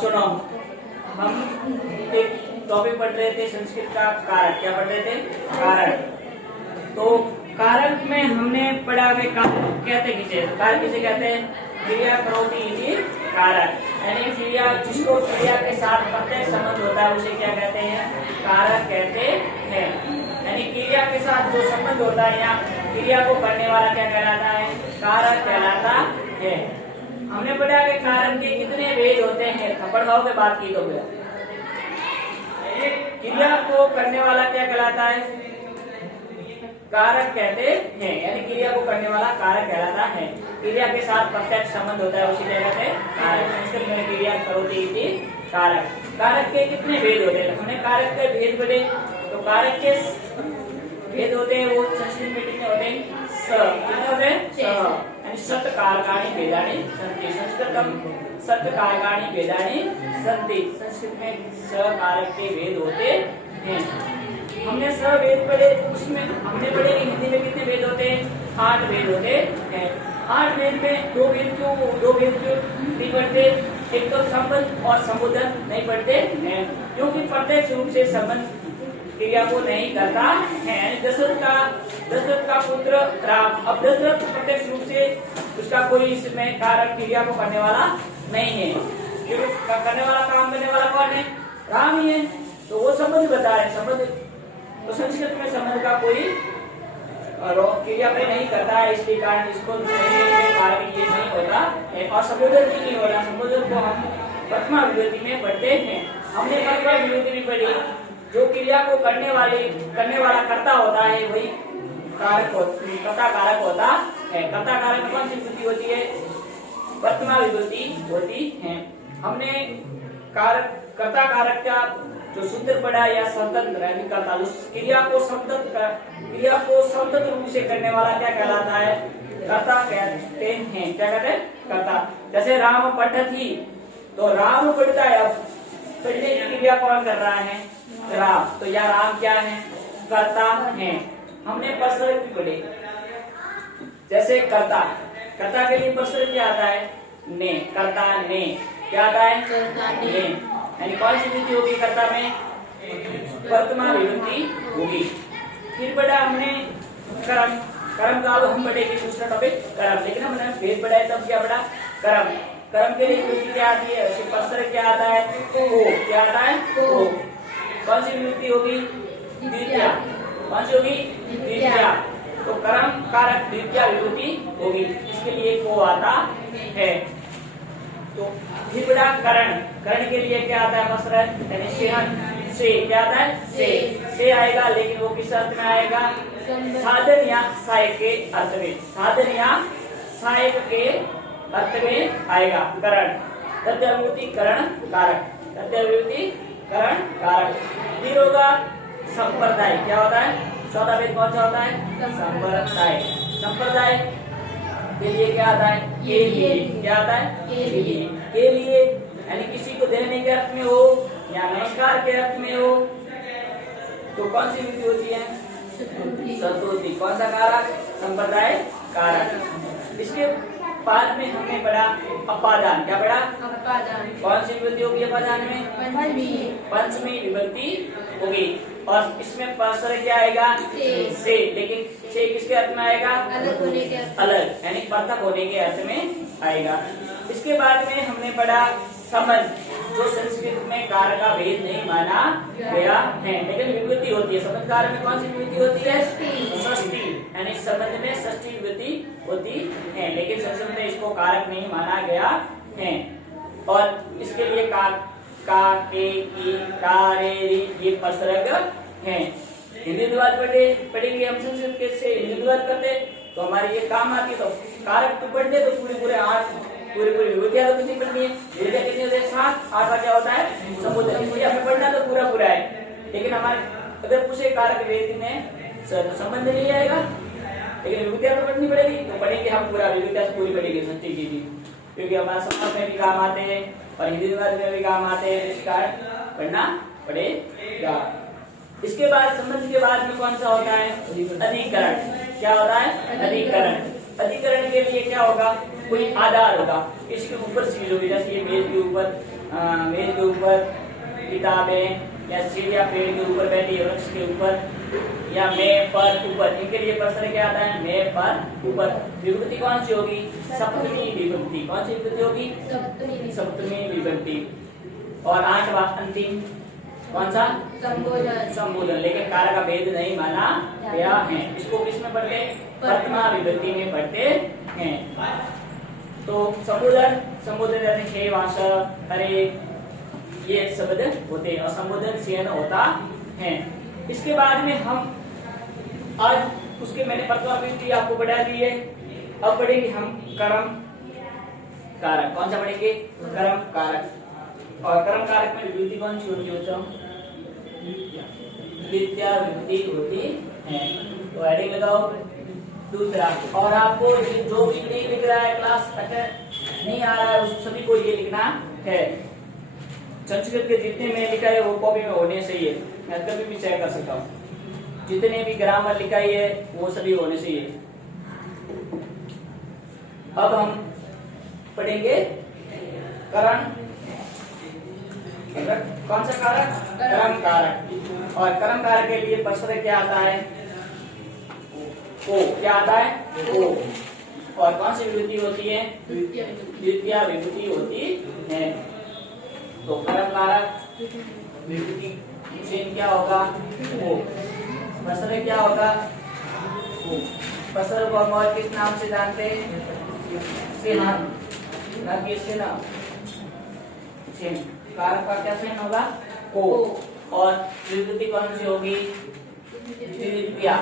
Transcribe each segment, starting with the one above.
सुनो, हम एक टॉपिक पढ़ रहे थे संस्कृत का कारक। क्या पढ़ रहे थे? कारक। तो कारक में हमने पढ़ा कि कारक कहते किसे? कारक किसे कहते हैं? क्रिया करोति इति कारक, यानी क्रिया जिसको क्रिया के साथ प्रत्यक्ष संबंध होता है उसे क्या कहते हैं? कारक कहते हैं। यानी क्रिया के साथ जो संबंध होता है या क्रिया को करने वाला क्या कहलाता है? कारक कहलाता है। हमने पढ़ा कि कारक के कितने भेद होते हैं। थप्पड़ खाओ के बात की तो क्रिया को करने वाला क्या कहलाता है? कारक कहते हैं। यानी क्रिया को करने वाला कारक कहलाता है। क्रिया के साथ प्रत्यक्ष संबंध होता है उसी जगह पे कारक। संस्कृत में क्रिया करोति इति कारक। कारक के कितने भेद होते हैं? हमने कारक के भेद पढ़े। तो कारक के भेद होते हैं वो संस्कृत में कितने होते हैं? कितने होते हैं? सत कारकाणि भेदानि सन्ति। संस्कृतम सत कारकाणि भेदानि सन्ति। संस्कृत में स कारक के भेद होते हैं। हमने स भेद पढ़े, उसमें हमने पढ़े कि हिंदी में कितने भेद होते हैं? 8 भेद होते हैं। 8 भेद में दो भेद क्यों नहीं पढ़ते? एक तो संबंध और संबोधन नहीं पढ़ते हैं, क्योंकि प्रत्यक्ष रूप से संबंध क्रिया को नहीं करता है। दशरथ का पुत्र राम, अब दशरथ प्रत्यक्ष रूप से उसका कोई इसमें कारक क्रिया को करने वाला नहीं है, क्योंकि करने वाला काम करने वाला कौन है? राम ही है। तो वो संबंध बता रहे संबंध। तो संस्कृत में संबंध का कोई क्रिया पे नहीं करता है, इसके कारण इसको कारक ये नहीं होता है। और संबोधन भी नहीं होता। संबोधन को हम प्रथमा विभूति में पढ़ते हैं। हमने प्रथमा विभूति भी पढ़ी। जो क्रिया को करने वाला कर्ता होता है वही कारक कर्ता कारक होता है। कर्ता कारक में कौन सी विभूति होती है? प्रथमा विभूति होती है। हमने कर्ता कारक का जो सूत्र पढ़ा या स्वतंत्र यानी कर्ता, उस क्रिया को स्वतंत्र रूप से करने वाला क्या कहलाता है? कर्ता कहते हैं। क्या कहते हैं? कर्ता। जैसे राम पठति, तो राम पढ़ता है। अब पढ़ने की क्रिया कौन कर रहा है? राम। तो यह राम क्या है? कर्ता है। हमने परसर्ग भी पढ़े। जैसे कर्ता के लिए परसर्ग क्या आता है? ने। कर्ता ने क्या आता है? ने। यानी कौन सी विभूति होगी कर्ता में? प्रथमा विभूति होगी। फिर पढ़ा हमने कर्म। कर्म का हम पढ़ेंगे दूसरा टॉपिक कर्म, लेकिन हमने भेद पढ़ा है तब क्या पढ़ा? कर्म। कर्म के लिए विभूति क्या आती है? परसर्ग क्या आता है? ओ। क्या आता है? ओ। कौन सी विभूति होगी? द्वितीया। कौन सी होगी? द्वितीया। तो कर्म कारक द्वितीया विभूति होगी। इसके लिए को आता है। तो फिर बड़ा करण। करण के लिए क्या आता है? मसरत यानी से क्या आता है? से आएगा, लेकिन वो किस अर्थ में आएगा? साधन या सहायक के अर्थ में। साधन या सहायक के अर्थ में आएगा करण। तृतीया विभूति करण कारक। तृतीया विभूति करण कारक। फिर होगा संप्रदाय। क्या होता है? चौथा भेद कौन सा होता है? संप्रदाय। संप्रदाय के लिए क्या आता है? के लिए। क्या आता है? के लिए यानी किसी को देने के अर्थ में हो या नमस्कार के अर्थ में हो। तो कौन सी विधि होती है? सतुति। कौन सा कारक? संप्रदाय कारक। इसके बाद में हमने पढ़ा अपादान। क्या पढ़ा? अपादान। कौन सी विभक्ति होगी अपादान में? पंचमी विभक्ति होगी। और इसमें परसर्ग क्या आएगा? से। लेकिन से किसके अर्थ में आएगा? अलग होने के अर्थ। अलग यानी पृथक होने के अर्थ में आएगा। इसके बाद में हमने पढ़ा संबंध, जो संस्कृत में कारक का भेद नहीं माना गया है, लेकिन विभूति होती है। संबंध कारक में कौन सी विभूति होती है? षष्ठी। यानी संबंध में षष्ठी विभूति होती है, लेकिन संस्कृत में इसको कारक नहीं माना गया है। और इसके लिए का के की ता रे री ये परसर्ग है। हिंदी अनुवाद पढ़ेंगे हम संस्कृत के से हिंदी अनुवाद करते तो हमारी ये काम आती। तो कारक तो पढ़ ले तो पूरी विभूतियां तो कितनी पढ़नी है? विभूतियां कितनी होती है? 7। 8 का क्या होता है? संबोधन। विभूतियां हमें पढ़ना तो पूरा है, लेकिन हमारे अगर पूछे कारक भेद में संबंध नहीं आएगा, लेकिन विभूतियां तो पढ़नी पड़ेगी। तो पढ़ेंगे हम पूरा, विभूतियां पूरी पढ़ेगी षष्ठी की भी, क्योंकि हमारे समाज में भी काम आते हैं और हिंदी अनुवाद में भी काम आते हैं। इस कारण पढ़ना पड़ेगा। इसके बाद संबंध के बाद में कौन सा होता है? अधिकरण। क्या होता है? अधिकरण। अधिकरण के लिए क्या होगा? कोई आधार होगा, किसी के ऊपर चीज होगी। जैसे ये मेज के ऊपर मेज के ऊपर, किताबें, या सीढ़िया पेड़ के ऊपर बैठी है, वृक्ष के ऊपर, या मैं पर ऊपर, इनके लिए प्रश्न क्या आता है? मैं पर ऊपर। विभक्ति कौन सी होगी? सप्तमी विभक्ति। कौन सी विभक्ति होगी? सप्तमी विभक्ति। और 8वां अंतिम कौन सा? संबोधन। संबोधन, लेकिन कारक का भेद नहीं माना गया है। इसको किस में पढ़ते? प्रथमा विभक्ति में पढ़ते हैं। तो संबोधन, संबोधन जैसे हे वास, अरे, ये शब्द होते हैं और संबोधन सेन होता है। इसके बाद में हम आज उसके मैंने प्रथमा विभक्ति आपको बढ़ा दी है। अब पढ़ेंगे हम कर्म कारक। कौन सा पढ़ेंगे? कर्म कारक। और कर्म कारक में विभक्ति कौन सी होती है बच्चों? द्वितीया विभक्ति होती है। तो हेडिंग लगाओ दूसरा। और आपको जो भी नहीं लिख रहा है, क्लास अटेंड नहीं आ रहा है, उस सभी को ये लिखना है। संस्कृत के जितने में लिखा है वो कॉपी में होने चाहिए। मैं कभी भी चेक कर सकता हूँ। जितने भी ग्रामर लिखा है वो सभी होने चाहिए। अब हम पढ़ेंगे करण। कौन सा कारक? कर्म कारक। और कर्म कारक के लिए प्रश्न क्या आता है? को। क्या आता है? को। और कौन सी विभक्ति होती है? द्वितीया विभक्ति होती है। तो कर्म कारक विभक्ति चिन्ह क्या होगा? को। प्रश्न क्या होगा? को। प्रश्न को हम और किस नाम से जानते हैं? चिन्ह, न कि चिन्ह। चिन्ह। कारक का क्या चिन्ह होगा? को। और विभक्ति कौन सी होगी? द्वितीया।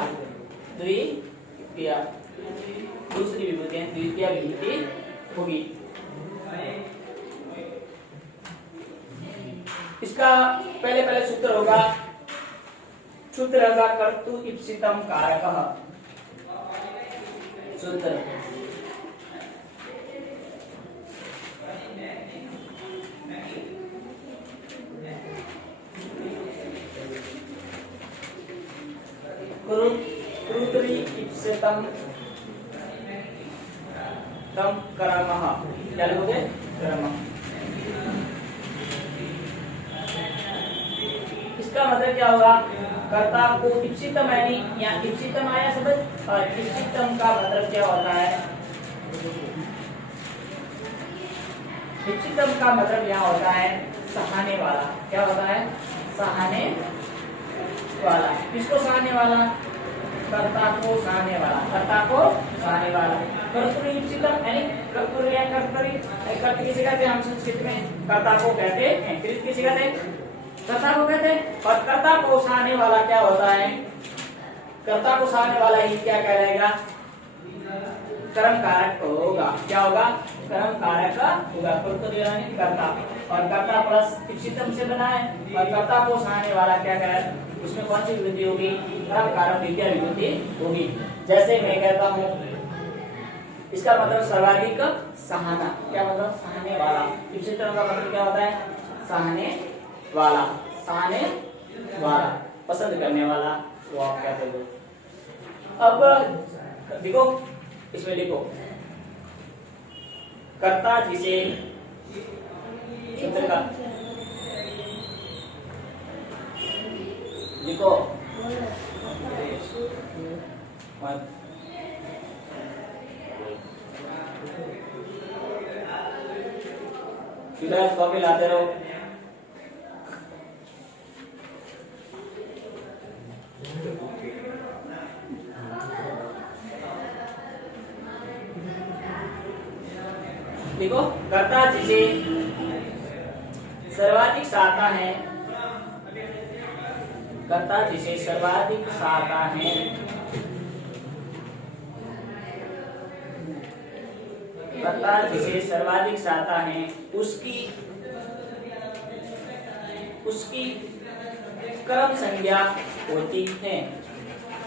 द्वितीया दूसरी विभक्ति द्वितीया विभक्ति होगी। इसका पहले सूत्र होगा, सूत्र होगा कर्तु इप्सितम कारकः। सूत्र कर्तरि इप्सितम तम कर्मः। क्या लिखोगे? कर्म। इसका मतलब क्या होगा? कर्ता को इप्सितम यानी यहाँ इप्सितम आया शब्द, और इप्सितम का मतलब क्या होता है? इप्सितम का मतलब यहाँ होता है सहाने वाला। क्या होता है? सहाने वाला। किसको सहाने वाला? कर्ता को सहाने वाला। कर्ता को सहाने वाला। कर्तरि इप्सितम यानी कर्तरि या कर्तरि, कर्ता किसे कहते हैं हम संस्कृत में? कर्ता को कहते हैं। कृत किसे कहते हैं? कर्ता को कहते हैं। और कर्ता को सहाने वाला क्या होता है? कर्ता को सहाने वाला ही क्या कहलाएगा? कर्म कारक होगा। क्या होगा? कर्म कारक होगा। कर्तरि यानी कर्ता, और कर्ता प्लस इप्सितम से बना है, और कर्ता को सहाने वाला क्या कहलाएगा? उसमें कौन सी विभक्ति होगी? कर्म कारक द्वितीया विभक्ति होगी। जैसे मैं कहता हूँ, इसका मतलब सर्वाधिक सहाना। क्या मतलब? सहाने वाला। इप्सितम का मतलब क्या होता है? सहाने वाला। सहाने वाला, पसंद करने वाला, वो आप कहते हो। अब देखो, इसमें लिखो कर्ता जिसे सूत्र का लिखो। कॉपी लाते रहो। देखो, कर्ता जिसे सर्वाधिक सहाता है, कर्ता जिसे सर्वाधिक सहाता है, कर्ता जिसे सर्वाधिक सहाता है, उसकी कर्म संज्ञा होती है।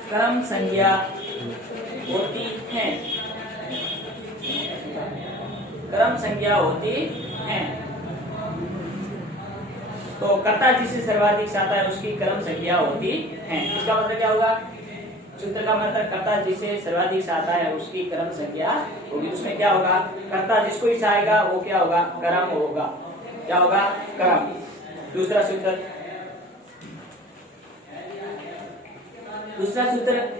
कर्म संज्ञा होती है। कर्म संज्ञा होती है। तो कर्ता जिसे सर्वाधिक सहाता है उसकी कर्म संज्ञा होती है। इसका मतलब क्या होगा? सूत्र का मतलब कर्ता जिसे सर्वाधिक सहाता है उसकी कर्म संज्ञा होगी। उसमें क्या होगा? कर्ता जिसको ही चाहेगा वो क्या होगा? कर्म होगा। क्या होगा? कर्म। दूसरा सूत्र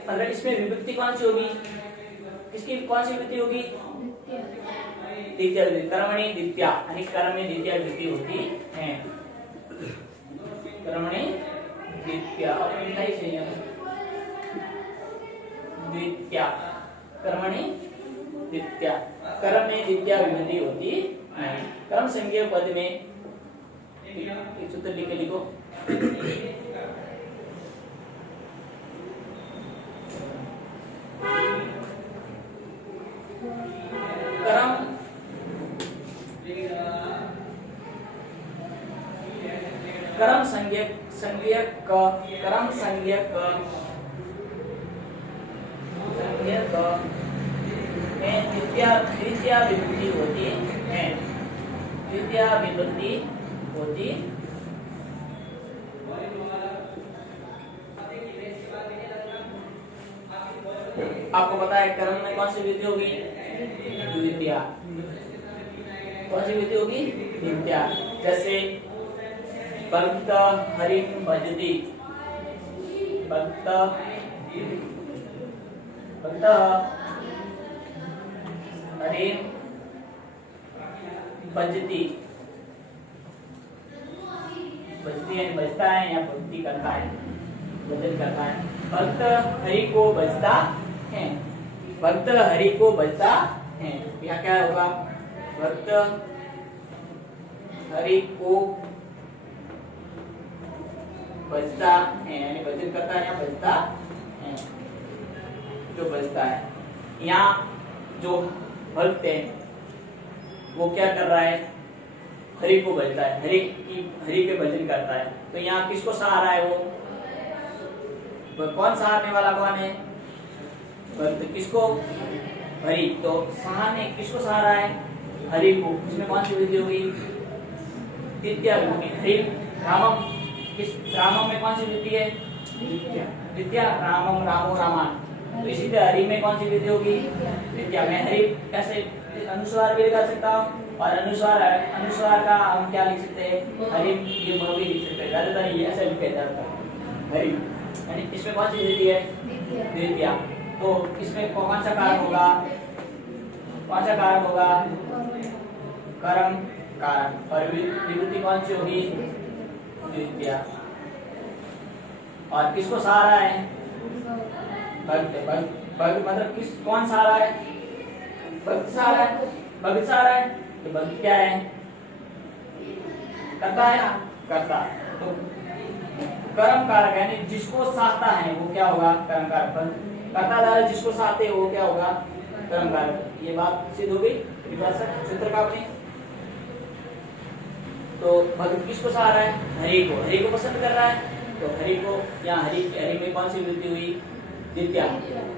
मतलब इसमें विभक्ति कौन सी होगी? किसकी कौन सी विभक्ति होगी? द्वितीय विभक्ति। कर्मणि द्वितीया, यानी कर्म में द्वितीय विभक्ति होती है। कर्मणि द्वितीया, द्वितीया, कर्मणि द्वितीया, कर्म में द्वितीय विभक्ति होती है। कर्म संज्ञा पद में एक सूत्र लिख के लिखो। कर्म संज्ञक में द्वितीय विभक्ति होती है। द्वितीय विभक्ति होती आपको पता है कर्म में कौन सी विधि होगी? द्वितीय। कौन सी विधि होगी? द्वितीय। जैसे भक्त हरिम भजति, भक्त हरिम भजति, भजती है बजता है या भक्ति करता है, भजन करता है। भक्त हरि को बजता है, भक्त हरि को बजता है। यहाँ क्या होगा? भक्त हरि को बजता है, यानी भजन करता है या बजता है, जो बजता है। यहाँ जो भक्त है वो क्या कर रहा है? हरि को बजता है, हरि के भजन करता है। तो यहाँ किसको सहारा है? वो कौन सहारने वाला कौन है? भक्त। किसको? हरि। तो सहारने किसको सहारा है? हरि को। इसमें कौन सी विधि होगी? द्वितीय विभक्ति। हरि रामम, किस रामम में कौन सी विधि है? द्वितीय। रामम रामो रामान। तो इसी तरह हरि में कौन सी विधि होगी? द्वितीय। मैं हरि कैसे अनुस्वार भी लगा सकता हूँ, और अनुस्वार का हम क्या लिख सकते हैं? हरि ये म भी लिख सकते हैं। ज्यादातर ये ऐसे लिखा जाता है हरि, यानी इसमें कौन सी विधि है? द्वितीय। तो इसमें कौन सा कारक होगा? कौन सा कारक होगा? कर्म कारक। और विभूति कौन सी होगी? द्वितीय। और किसको सहारा है? भक्त। भक्त मतलब किस कौन सहारा है? भक्त सहारा है, भक्त सहारा है। तो भक्त क्या है? करता है, करता। तो कर्म कारक यानी जिसको सहाता है वो क्या होगा? कर्म कारक। करता द्वारा जिसको सहाते वो क्या होगा? कर्म कारक। ये बात सिद्ध हो गई सूत्र का अपने। तो भक्त किसको सहारा है? हरि को। हरि को पसंद कर रहा है, तो हरि को यहाँ हरि में कौन सी वृद्धि हुई? द्वितीय।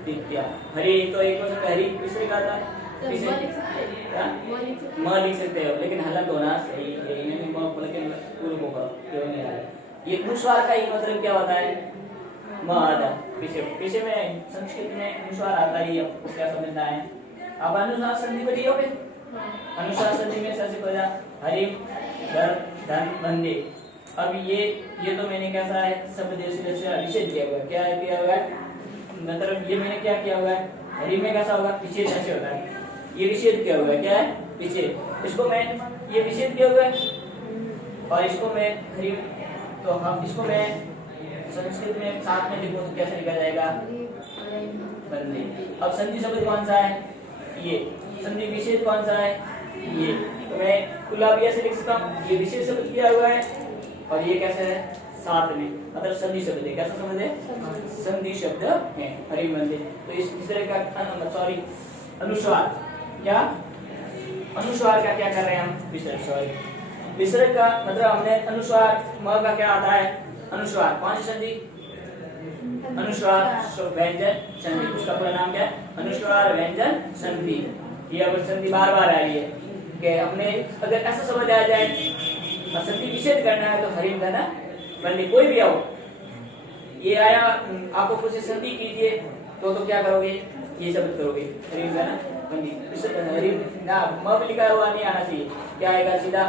द्वितीय। हरि तो एक हो सकता है, हरि किसने कहा था? किसे? म लिख सकते हो, लेकिन हलंत होना सही है। इन्हें म लेकिन पूर्व को क्यों नहीं आ रहा? ये अनुस्वार का ही मतलब क्या होता है? म आता पीछे में संस्कृत में अनुस्वार आता ही, आपको क्या समझना है? अब अनुस्वार संधि बड़ी हो गई। अनुस्वार संधि में सबसे पहला हरि धन बंदे। अब ये तो मैंने कैसा है? शब्द विषेद किया हुआ है। क्या किया हुआ है? मतलब ये मैंने क्या किया हुआ है? हरि में कैसा होगा? विषेद ऐसे होता है। ये विषेद किया हुआ है। क्या है? विषेद। इसको मैं ये विषेद किया हुआ है, और इसको मैं हरि, तो हम इसको मैं संस्कृत में साथ में लिखो तो कैसे लिखा जाएगा? बंदे। अब संधि शब्द कौन सा है? ये। संधि विषेद कौन सा है? ये। तो मैं खुला भी ऐसे लिख सकता हूँ। ये विशेष शब्द किया हुआ है, और ये कैसे है? साथ में, मतलब संधि शब्द है। कैसा शब्द है? संधि शब्द है हरि मंदिर। तो इस तरह का सॉरी अनुस्वार, क्या अनुस्वार का क्या कर रहे हैं हम? विसर्ग। सॉरी विसर्ग का मतलब हमने अनुस्वार म का क्या आता है? अनुस्वार। कौन सी संधि? अनुस्वार व्यंजन संधि। उसका पूरा नाम क्या है? अनुस्वार व्यंजन संधि। ये अब संधि बार बार आ रही है कि अपने अगर ऐसा समझ आ जाए संधि विच्छेद करना है तो हरि धन बंदी कोई भी आओ, ये आया आपको कुछ संधि कीजिए तो क्या करोगे? ये शब्द करोगे हरि धन बंदी। हरि ना म लिखा हुआ नहीं आना चाहिए। क्या आएगा? सीधा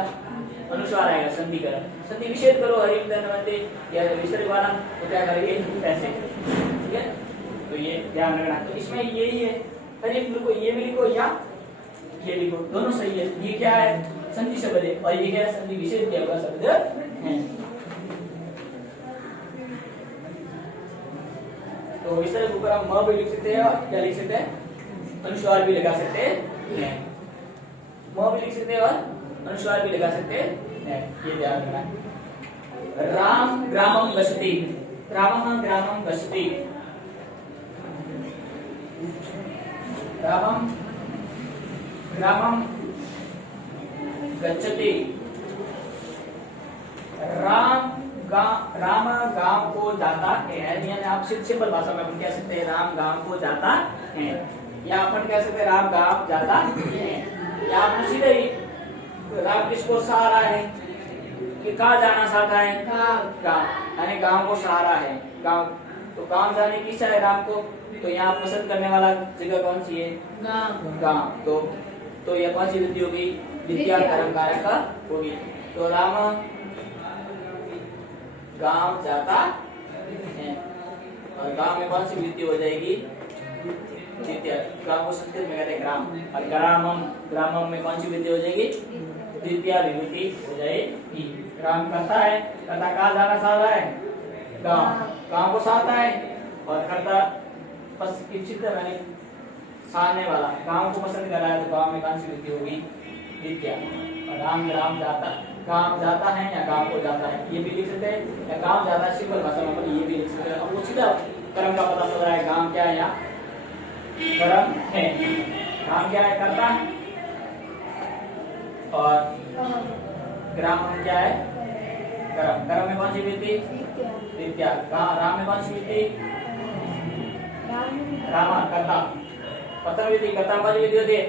अनुस्वार आएगा संधि करण। संधि विच्छेद करो हरिम धनवंते या विसर्ग वाला तो क्या करेंगे ऐसे, ठीक है। तो ये ध्यान रखना। तो इसमें यही है, हरिम लिखो, ये भी लिखो या ये लिखो, दोनों सही है। ये क्या है संधि शब्द है और ये क्या है संधि विच्छेद किया हुआ शब्द है। तो विसर्ग ऊपर हम म भी लिख सकते हैं और क्या लिख सकते हैं अनुस्वार भी लगा सकते हैं, म भी लिख सकते हैं और अनुस्वार भी लगा सकते हैं, ये ध्यान रखना। राम ग्रामम गच्छति, रामः ग्रामम गच्छति, रामम ग्रामम गच्छति। राम गांव को जाता है, यानी आप सिंपल भाषा में अपन कह सकते हैं राम गांव को जाता है, या अपन कह सकते हैं राम गांव जाता है, या अपन सीधे ही राम किसको सहारा है कि कहाँ जाना चाहता है गांव, यानी गांव को सहारा है गांव। तो गांव जाने की इच्छा है राम को, तो यहाँ पसंद करने वाला जगह कौन सी है गांव। तो यह कौन सी वृत्ति होगी द्वितीय कर्म कारक होगी। तो राम गांव जाता है और गांव में कौन सी वृत्ति हो जाएगी द्वितीय। गांव को संस्कृत में कहते हैं ग्राम, और ग्रामम में कौन सी वृत्ति हो जाएगी द्वितीय विभूति हो जाएगी। ग्राम करता है, करता कहाँ जाना चाहता है गांव को चाहता है, और करता यानी सामने वाला गांव को पसंद कर रहा है, तो गांव में कौन सी वृत्ति होगी द्वितीय। और राम ग्राम जाता, गांव जाता है या गांव को जाता है, ये भी लिख सकते हैं, या गांव जाता है सिंपल भाषा में ये भी लिख सकते हैं। अब सीधा कर्म का पता चल रहा है, गांव क्या है या कर्म है। गांव क्या है करता है, और ग्राम क्या है कर्म। कर्म में कौन सी वृत्ति द्वितीय। राम में कौन सी वृत्ति रामा करता। प्रथम विधि कर्ता कौन सी विधि होती है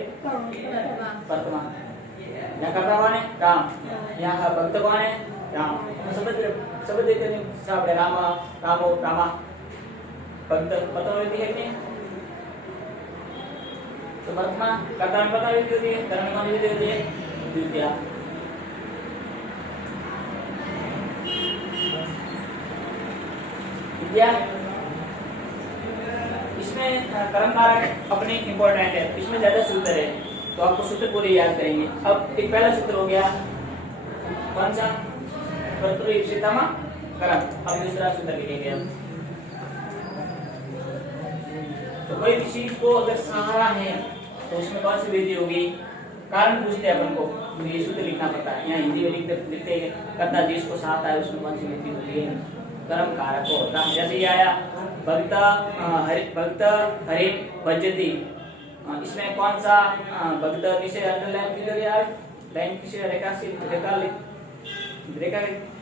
वर्तमान। यहाँ कर्ता कौन है राम, यहाँ भक्त कौन है राम। सब देखते हैं रामा रामो रामा भक्त प्रथम विधि है कि तो वर्तमान कर्ता में प्रथम विधि होती है, कर्म में कौन सी विधि होती है द्वितीय। विद्या इसमें कर्म कारक अपने इम्पोर्टेंट है, इसमें ज्यादा सूत्र है, तो आपको सूत्र पूरे याद करेंगे। अब एक पहला सूत्र हो गया कौन सा कर्तृ-ईप्सितम कर्म। अब दूसरा सूत्र लिखेंगे हम। तो कोई किसी को अगर सहारा है तो उसमें कौन सी विधि होगी, कारण पूछते हैं अपन को, ये सूत्र लिखना पड़ता है। यहाँ हिंदी में लिखते हैं कर्ता जिसको सहारा है उसमें कौन सी विधि होती है कर्म कारक होता है। जैसे ये आया भक्त हरि भजति, इसमें कौन सा भक्त नीचे अंडरलाइन की जगह यार लाइन पीछे रेखा से रेखा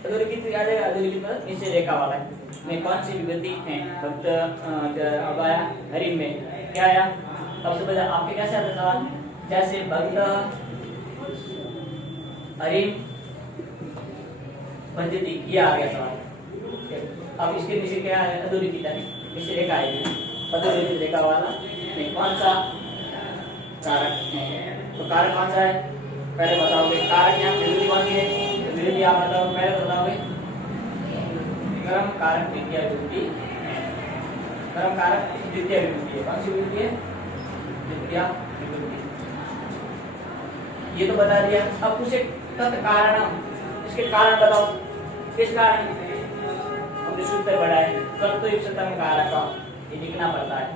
अधोरेखित आ जाएगा, अधोरेखित मतलब नीचे रेखा वाला है में कौन सी विभूति है भक्त। अब आया हरि में क्या आया, सबसे पहले आपके कैसे आता सवाल, जैसे भक्त हरि भजति ये आ गया सवाल। अब इसके नीचे क्या है अधोरेखित है, नीचे रेखा है, अधोरेखित रेखा वाला में कौन सा कारक है। तो कारक कौन सा है पहले बताओगे, कारक यहाँ विभूति कौन सी है, विभूति आप बताओ पहले बताओगे। कर्म कारक द्वितीय विभूति, कर्म कारक द्वितीय विभूति है, कौन सी विभूति है द्वितीय विभूति। ये तो बता दिया। अब कुछ तत्कारण, इसके कारण बताओ, किस कारण हमने सूत्र पढ़ा है कर्तृ-ईप्सितम कारक, ये लिखना पड़ता है।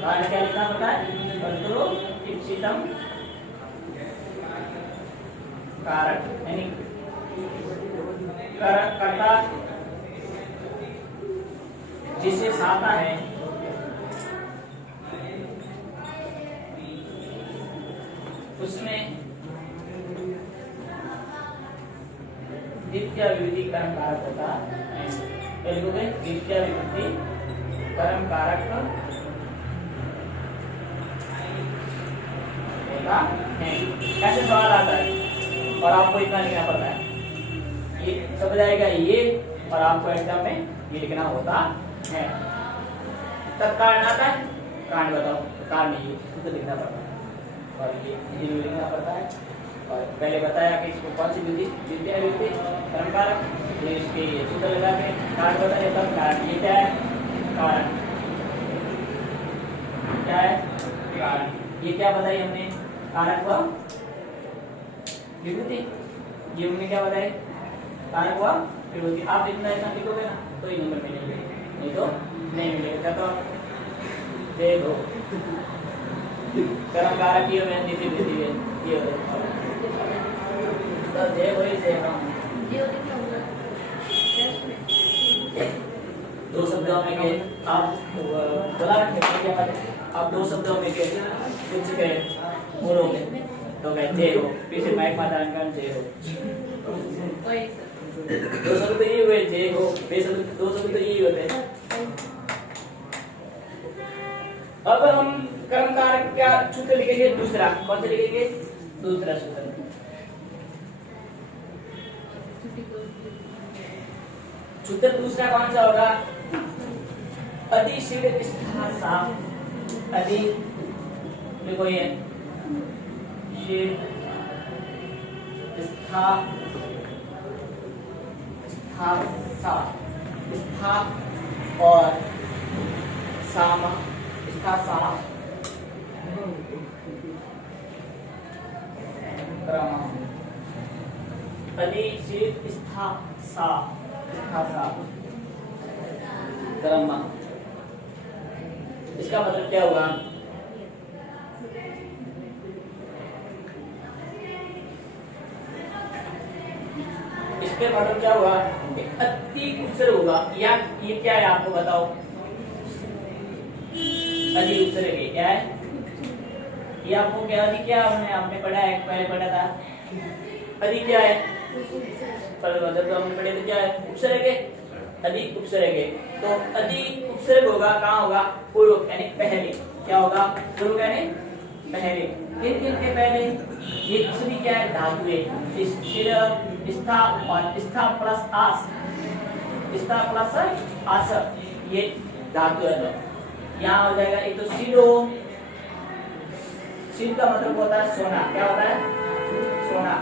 कारण क्या लिखना पड़ता है कर्तृ-ईप्सितम कारक, यानी कर्ता जिसे साता है उसमें द्वितीय विभूति कर्म कारक होता है। द्वितीय विभूति कर्म कारक होता है। ऐसे सवाल आता है और आपको इतना लिखना पड़ता है, ये समझ आएगा ये, और आपको एग्जाम में ये लिखना होता है। तत्कारण आता है, कारण बताओ, कारण ये सूत्र लिखना पड़ता है और ये लिखना पड़ता है। और पहले बताया कि इसको कौन सी विद्या विभूति कर्म कारक, फिर इसके सूत्र लगा के कारक बताया तब कारक। ये क्या है? कारण। क्या है? कारण। ये क्या बताई हमने? कारक व विभूति। ये हमने क्या बताया? कारक व विभूति। आप इतना लिखोगे ना तो ही नंबर मिलेंगे, नहीं तो नहीं मिलेगा। तो देखो कर्म कारक ये मैं नीति विधि है ये तो देखो ही देखो दो शब्दों में के आप बोला क्या आप दो शब्दों में के कुछ के बोलोगे तो कहते हो पीछे माइक माता अंकन जय हो। दो शब्द ये हुए जय हो, दो शब्द तो यही होते हैं। अब हम कर्म कारक क्या सूत्र लिखेंगे? दूसरा। कौन सा लिखेंगे? दूसरा सूत्र। सूत्र दूसरा कौन सा होगा? अधि शील स्था सा। अधि देखो ये शील स्था सा स्था और साम स्था सा अधि शील स्था सा कर्म। इसका मतलब क्या हुआ? इसके मतलब क्या हुआ? अति उपसर्ग होगा। या ये क्या है आपको बताओ? अति उपसर्ग है। क्या है ये? आपको क्या अधि क्या आपने पढ़ा है, पहले पढ़ा था। अधि क्या है? पर मतलब तो हमने पढ़े तो क्या है? उपसर्ग है। अधिक उपसर्ग है तो अधिक उपसर्ग होगा कहाँ होगा? पूर्व यानी पहले। क्या होगा? पूर्व यानी पहले। किन किन के पहले? ये सभी क्या है? धातु है। स्था और स्था प्लस आस, स्था प्लस आस ये धातु है। तो यहाँ हो जाएगा एक तो सिलो। सिल का मतलब होता है सोना। क्या होता है? सोना।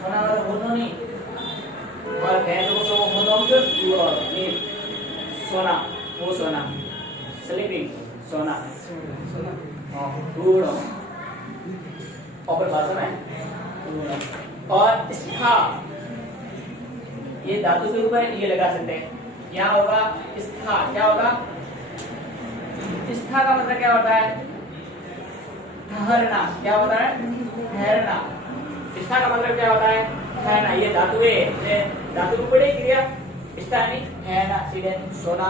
सोना मतलब होना नहीं और सोना, वो सोना स्लीपिंग सोना और भाषा में और स्था ये धातु के ऊपर ये लगा सकते हैं। यहाँ होगा स्था। क्या होगा? स्था का मतलब क्या होता है? ठहरना। क्या होता है? ठहरना। स्था का मतलब क्या होता है? ठहरना। ये धातु है, धातु को पड़े क्रिया स्था नहीं ठहरना, सीधे सोना।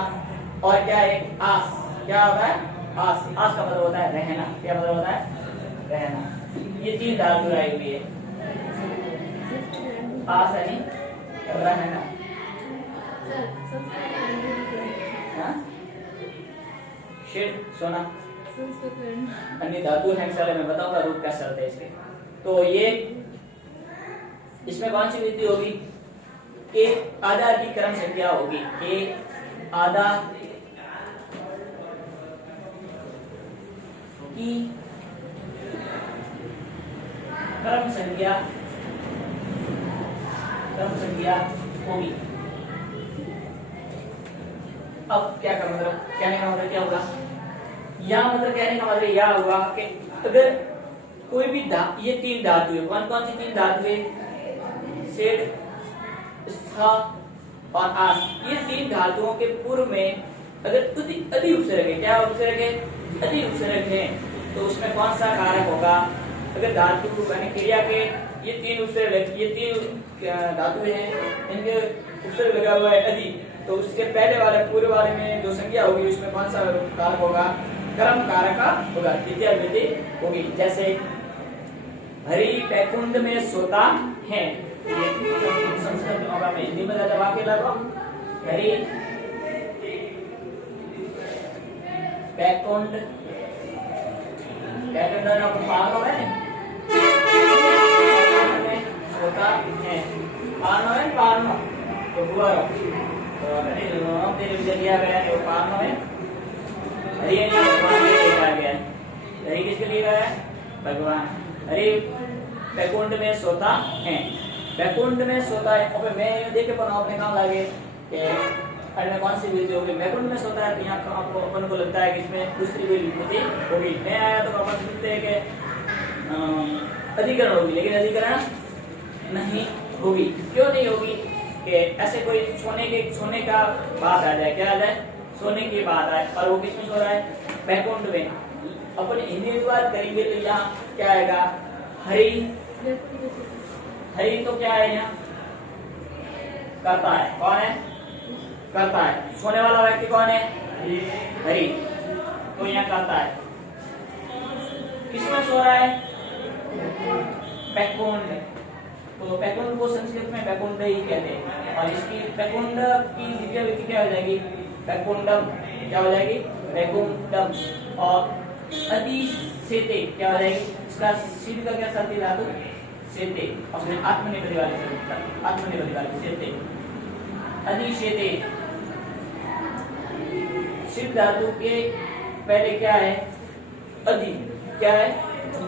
और क्या है? आस। क्या होता है? आस। आस का मतलब होता है रहना। क्या मतलब होता है? रहना। ये तीन धातु आई हुई है। आस यानी रहना। सोना अन्य धातु है। मैं बताऊंगा रूप कैसे होता है इसके। तो ये इसमें कौन सी विधि होगी? के आधा की क्रम संख्या होगी। के आधा की क्रम संख्या होगी। अब क्या का मतलब? कहने का मतलब क्या होगा? या मतलब कहने का मतलब यह हुआ कि अगर कोई भी ये तीन धातु है। कौन कौन सी तीन धातु है? सेठ, स्था और आस। ये तीन धातुओं के पूर्व में अगर अधि उपसर्ग है। क्या उपसर्ग है? अधि उपसर्ग है तो उसमें कौन सा कारक होगा? अगर धातु यानी क्रिया के ये तीन उपसर्ग, ये तीन धातु हैं, इनके उपसर्ग लगा हुआ है अधि, तो उसके पहले वाले पूर्व वाले में जो संख्या होगी उसमें कौन सा कारक होगा? कर्म कारक का होगा। द्वितीय विधि होगी। जैसे हरि बैकुंठ में सोता है। संस्कृत होगा। मैं हिंदी में जवाब के लगा। हरि बैकुंठ पानो है सोता है। पानो है पानो तो हुआ तो तेरे दिया गया है पानो है। हरि भगवान के लिए लिखा गया है। हरि किसके लिए गया है? भगवान। हरि बैकुंठ में सोता है, बैकुंठ में सोता है। अब मैं ये देख के बनाओ अपने काम लगे कि अन्य कौन सी विधि होगी। बैकुंठ में सोता है तो यहाँ आपको अपन को लगता है कि इसमें दूसरी कोई विभूति होगी। मैं आया तो अपन सोचते हैं कि अधिकरण होगी, लेकिन अधिकरण नहीं होगी। क्यों नहीं होगी कि ऐसे कोई सोने का बात आ जाए, क्या आ जाए, सोने की बात आए, और वो किसमें सो रहा है, बैकुंठ में। अपन हिंदी में बात करेंगे तो यहाँ क्या आएगा, हरि। हरि तो क्या है यहाँ, करता है। कौन है, करता है। सोने वाला व्यक्ति कौन है, हरि, तो यहाँ करता है। किसमें सो रहा है, बैकुंठ। तो बैकुंठ को संस्कृत में बैकुंठ ही कहते हैं। और इसकी बैकुंठ की द्वितीय विभक्ति क्या हो जाएगी, बैकुंठम। क्या हो जाएगी, बैकुंठम। और अधिसेते क्या हो जाएगी, इसका सिद्ध का क्या शब्द धातु, सेते। उसमें आत्मनेपदी वाले शब्द, आत्मनेपदी वाले सेते, अधिसेते। सिद्ध धातु के पहले क्या है, अधि। क्या है,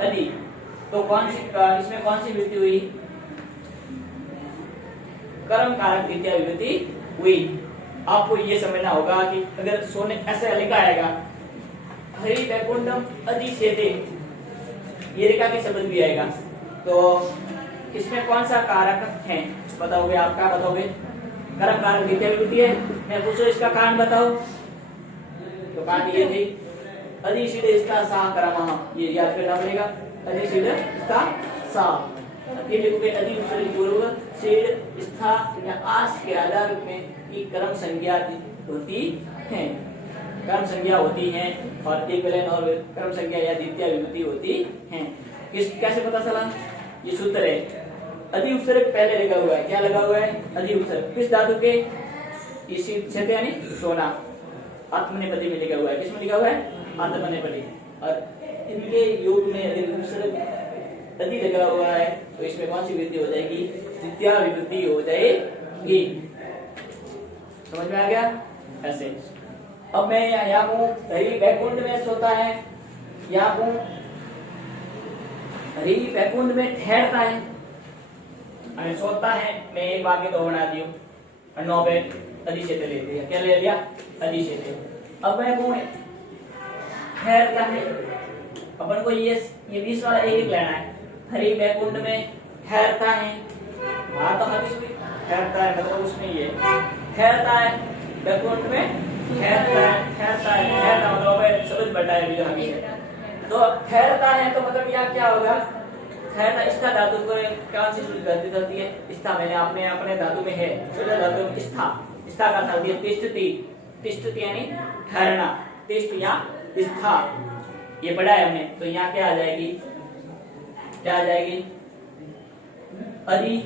अधि। तो कौन सी, इसमें कौन सी विभक्ति हुई, कर्म कारक द्वितीय विभक्ति हुई। आपको ये समझना होगा कि अगर सोने ऐसे लिखा आएगा, हरि बैकुंठम अधिसेते, ये रेखा के शब्द भी आएगा, तो इसमें कौन सा कारक है बताओगे, आप क्या बताओगे, कर्म कारक द्वितीय विभक्ति है। मैं पूछो इसका कारण बताओ, तो कारण ये थी अधिसिद्ध सा कर्म, ये याद करना पड़ेगा। अधिसिद्ध सा, ये लिखोगे अधि पूर्व सिद्ध स्था या आस के आधार में की कर्म संज्ञा होती है, कर्म संज्ञा होती है, और एक विलयन और कर्म संज्ञा या द्वितीय विभक्ति होती है। किस कैसे पता चला, ये सूत्र है। अधि उपसर्ग पहले लगा हुआ है, क्या लगा हुआ है, अधि उपसर्ग। किस धातु के, इसी क्षेत्र यानी सोना, आत्मनेपदी में लिखा हुआ है। किसमें लिखा हुआ है, आत्मनेपदी। और इनके योग में अधि उपसर्ग अधि लगा हुआ है, तो इसमें कौन सी विभक्ति हो जाएगी, द्वितीय विभक्ति हो जाएगी। समझ में आ गया, ऐसे। अब मैं यहाँ हूँ, हरि बैकुंठ में सोता है, यहाँ हूँ, हरि बैकुंठ में ठहरता है, अरे सोता है। मैं एक वाक्य तो बना दी हूँ, नौ पे अधिसेते ले लिया, क्या ले लिया, अधिसेते। अब मैं हूँ, ठहरता है। अपन को ये 20 वाला एक लेना है। हरि बैकुंठ में ठहरता है, हाँ तो हरीश भी ठहरता है, मतलब उसमें ये ठहरता है, बैकुंठ में ठहरता है, ठहरता है, ठहरता मतलब शब्द बटा है जो हमें। तो ठहरता है तो मतलब यहाँ क्या होगा, ठहरता स्था धातु को कौन सी गति होती है, स्था। मैंने अपने धातु में है, धातु में स्था, स्था का अर्थ है तिष्ठति, तिष्ठति यानी ठहरना, तिष्ठ या स्था, ये पढ़ा है हमने। तो यहाँ क्या आ जाएगी, क्या आ जाएगी, अधि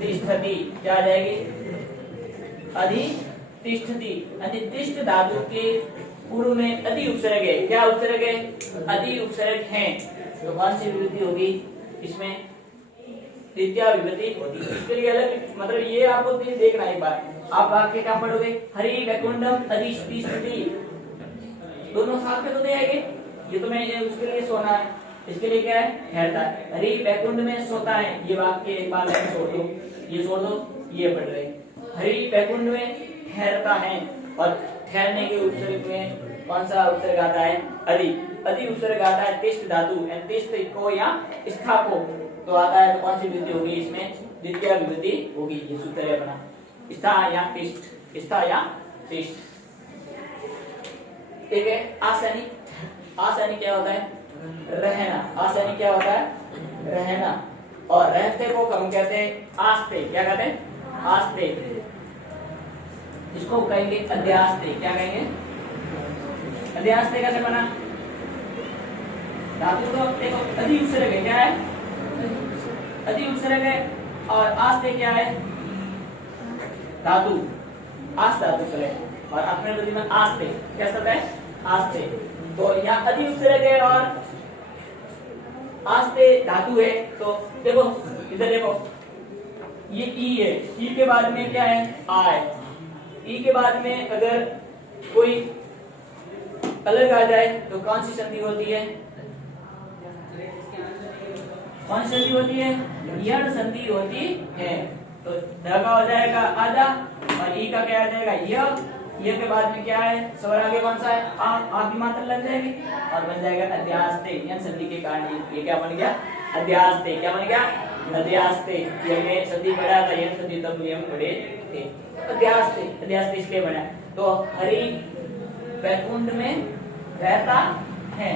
तिष्ठति, क्या आ जाएगी, अधि तिष्ठति। अधितिष्ठ धातु के पूर्व में अधि उपसर्ग है, क्या उपसर्ग है, अधि उपसर्ग है, तो कौन सी विभक्ति होगी, इसमें द्वितीय विभक्ति होगी। इसके लिए अलग मतलब ये आपको देखना एक बार, आप वाक्य क्या पढ़ोगे, हरि बैकुंठम अधि तिष्ठति, दोनों साथ में तो नहीं आएंगे। ये तो मैं उसके लिए सोना है, इसके लिए क्या है, ठहरता है। हरि बैकुंठ में सोता है, ये वाक्य एक बार लाइन छोड़ दो, ये छोड़ दो, ये पढ़ रहे। हरि बैकुंठ में ठहरता है, और ठहरने के उपसर्ग में कौन सा उपसर्ग आता है, अधि। अधि उपसर्ग आता है तिष्ठ धातु, तिष्ठ को या स्था को, तो आता है, तो कौन सी विभक्ति होगी, इसमें द्वितीय विभक्ति होगी। ये सूत्र है अपना, स्था या तिष्ठ, स्था या तिष्ठ। ठीक है। आसनी, आसनी क्या होता है, रहना। आसनी क्या होता है, रहना। और रहते को हम कहते हैं आस्ते, क्या कहते हैं, आस्ते। इसको कहेंगे अध्यास्ते, क्या कहेंगे, अध्यास्ते। कैसे बना, धातु तो देखो अधि उपसर्ग है, क्या है, अधि उपसर्ग है, और आस्ते क्या है, धातु, आस धातु से, और अपने नदी में आस्ते, क्या शब्द है, आस्ते। तो यहाँ अधि उपसर्ग है और आस्ते धातु है, तो देखो इधर देखो, ये ई है, ई के बाद में क्या है, आ है। ई के बाद में अगर कोई अलग आ जाए तो कौन सी संधि होती है, कौन सी संधि होती है? यण संधि होती है। तो ध का हो जाएगा आधा और ई का क्या आ जाएगा य के बाद में क्या है? स्वर आगे कौन सा है? आ की मात्रा लग जाएगी और बन जाएगा अध्यास्ते। यण संधि के कारण ये क्या बन गया? अध्यास्ते। क्या बन गया? अध्यास्ते। ये में संधि पढ़ा था, यण संधि तब नियम पढ़े थे। अध्यास्ते, अध्यास्ते इसलिए बना। तो हरि वैकुंठ में रहता है,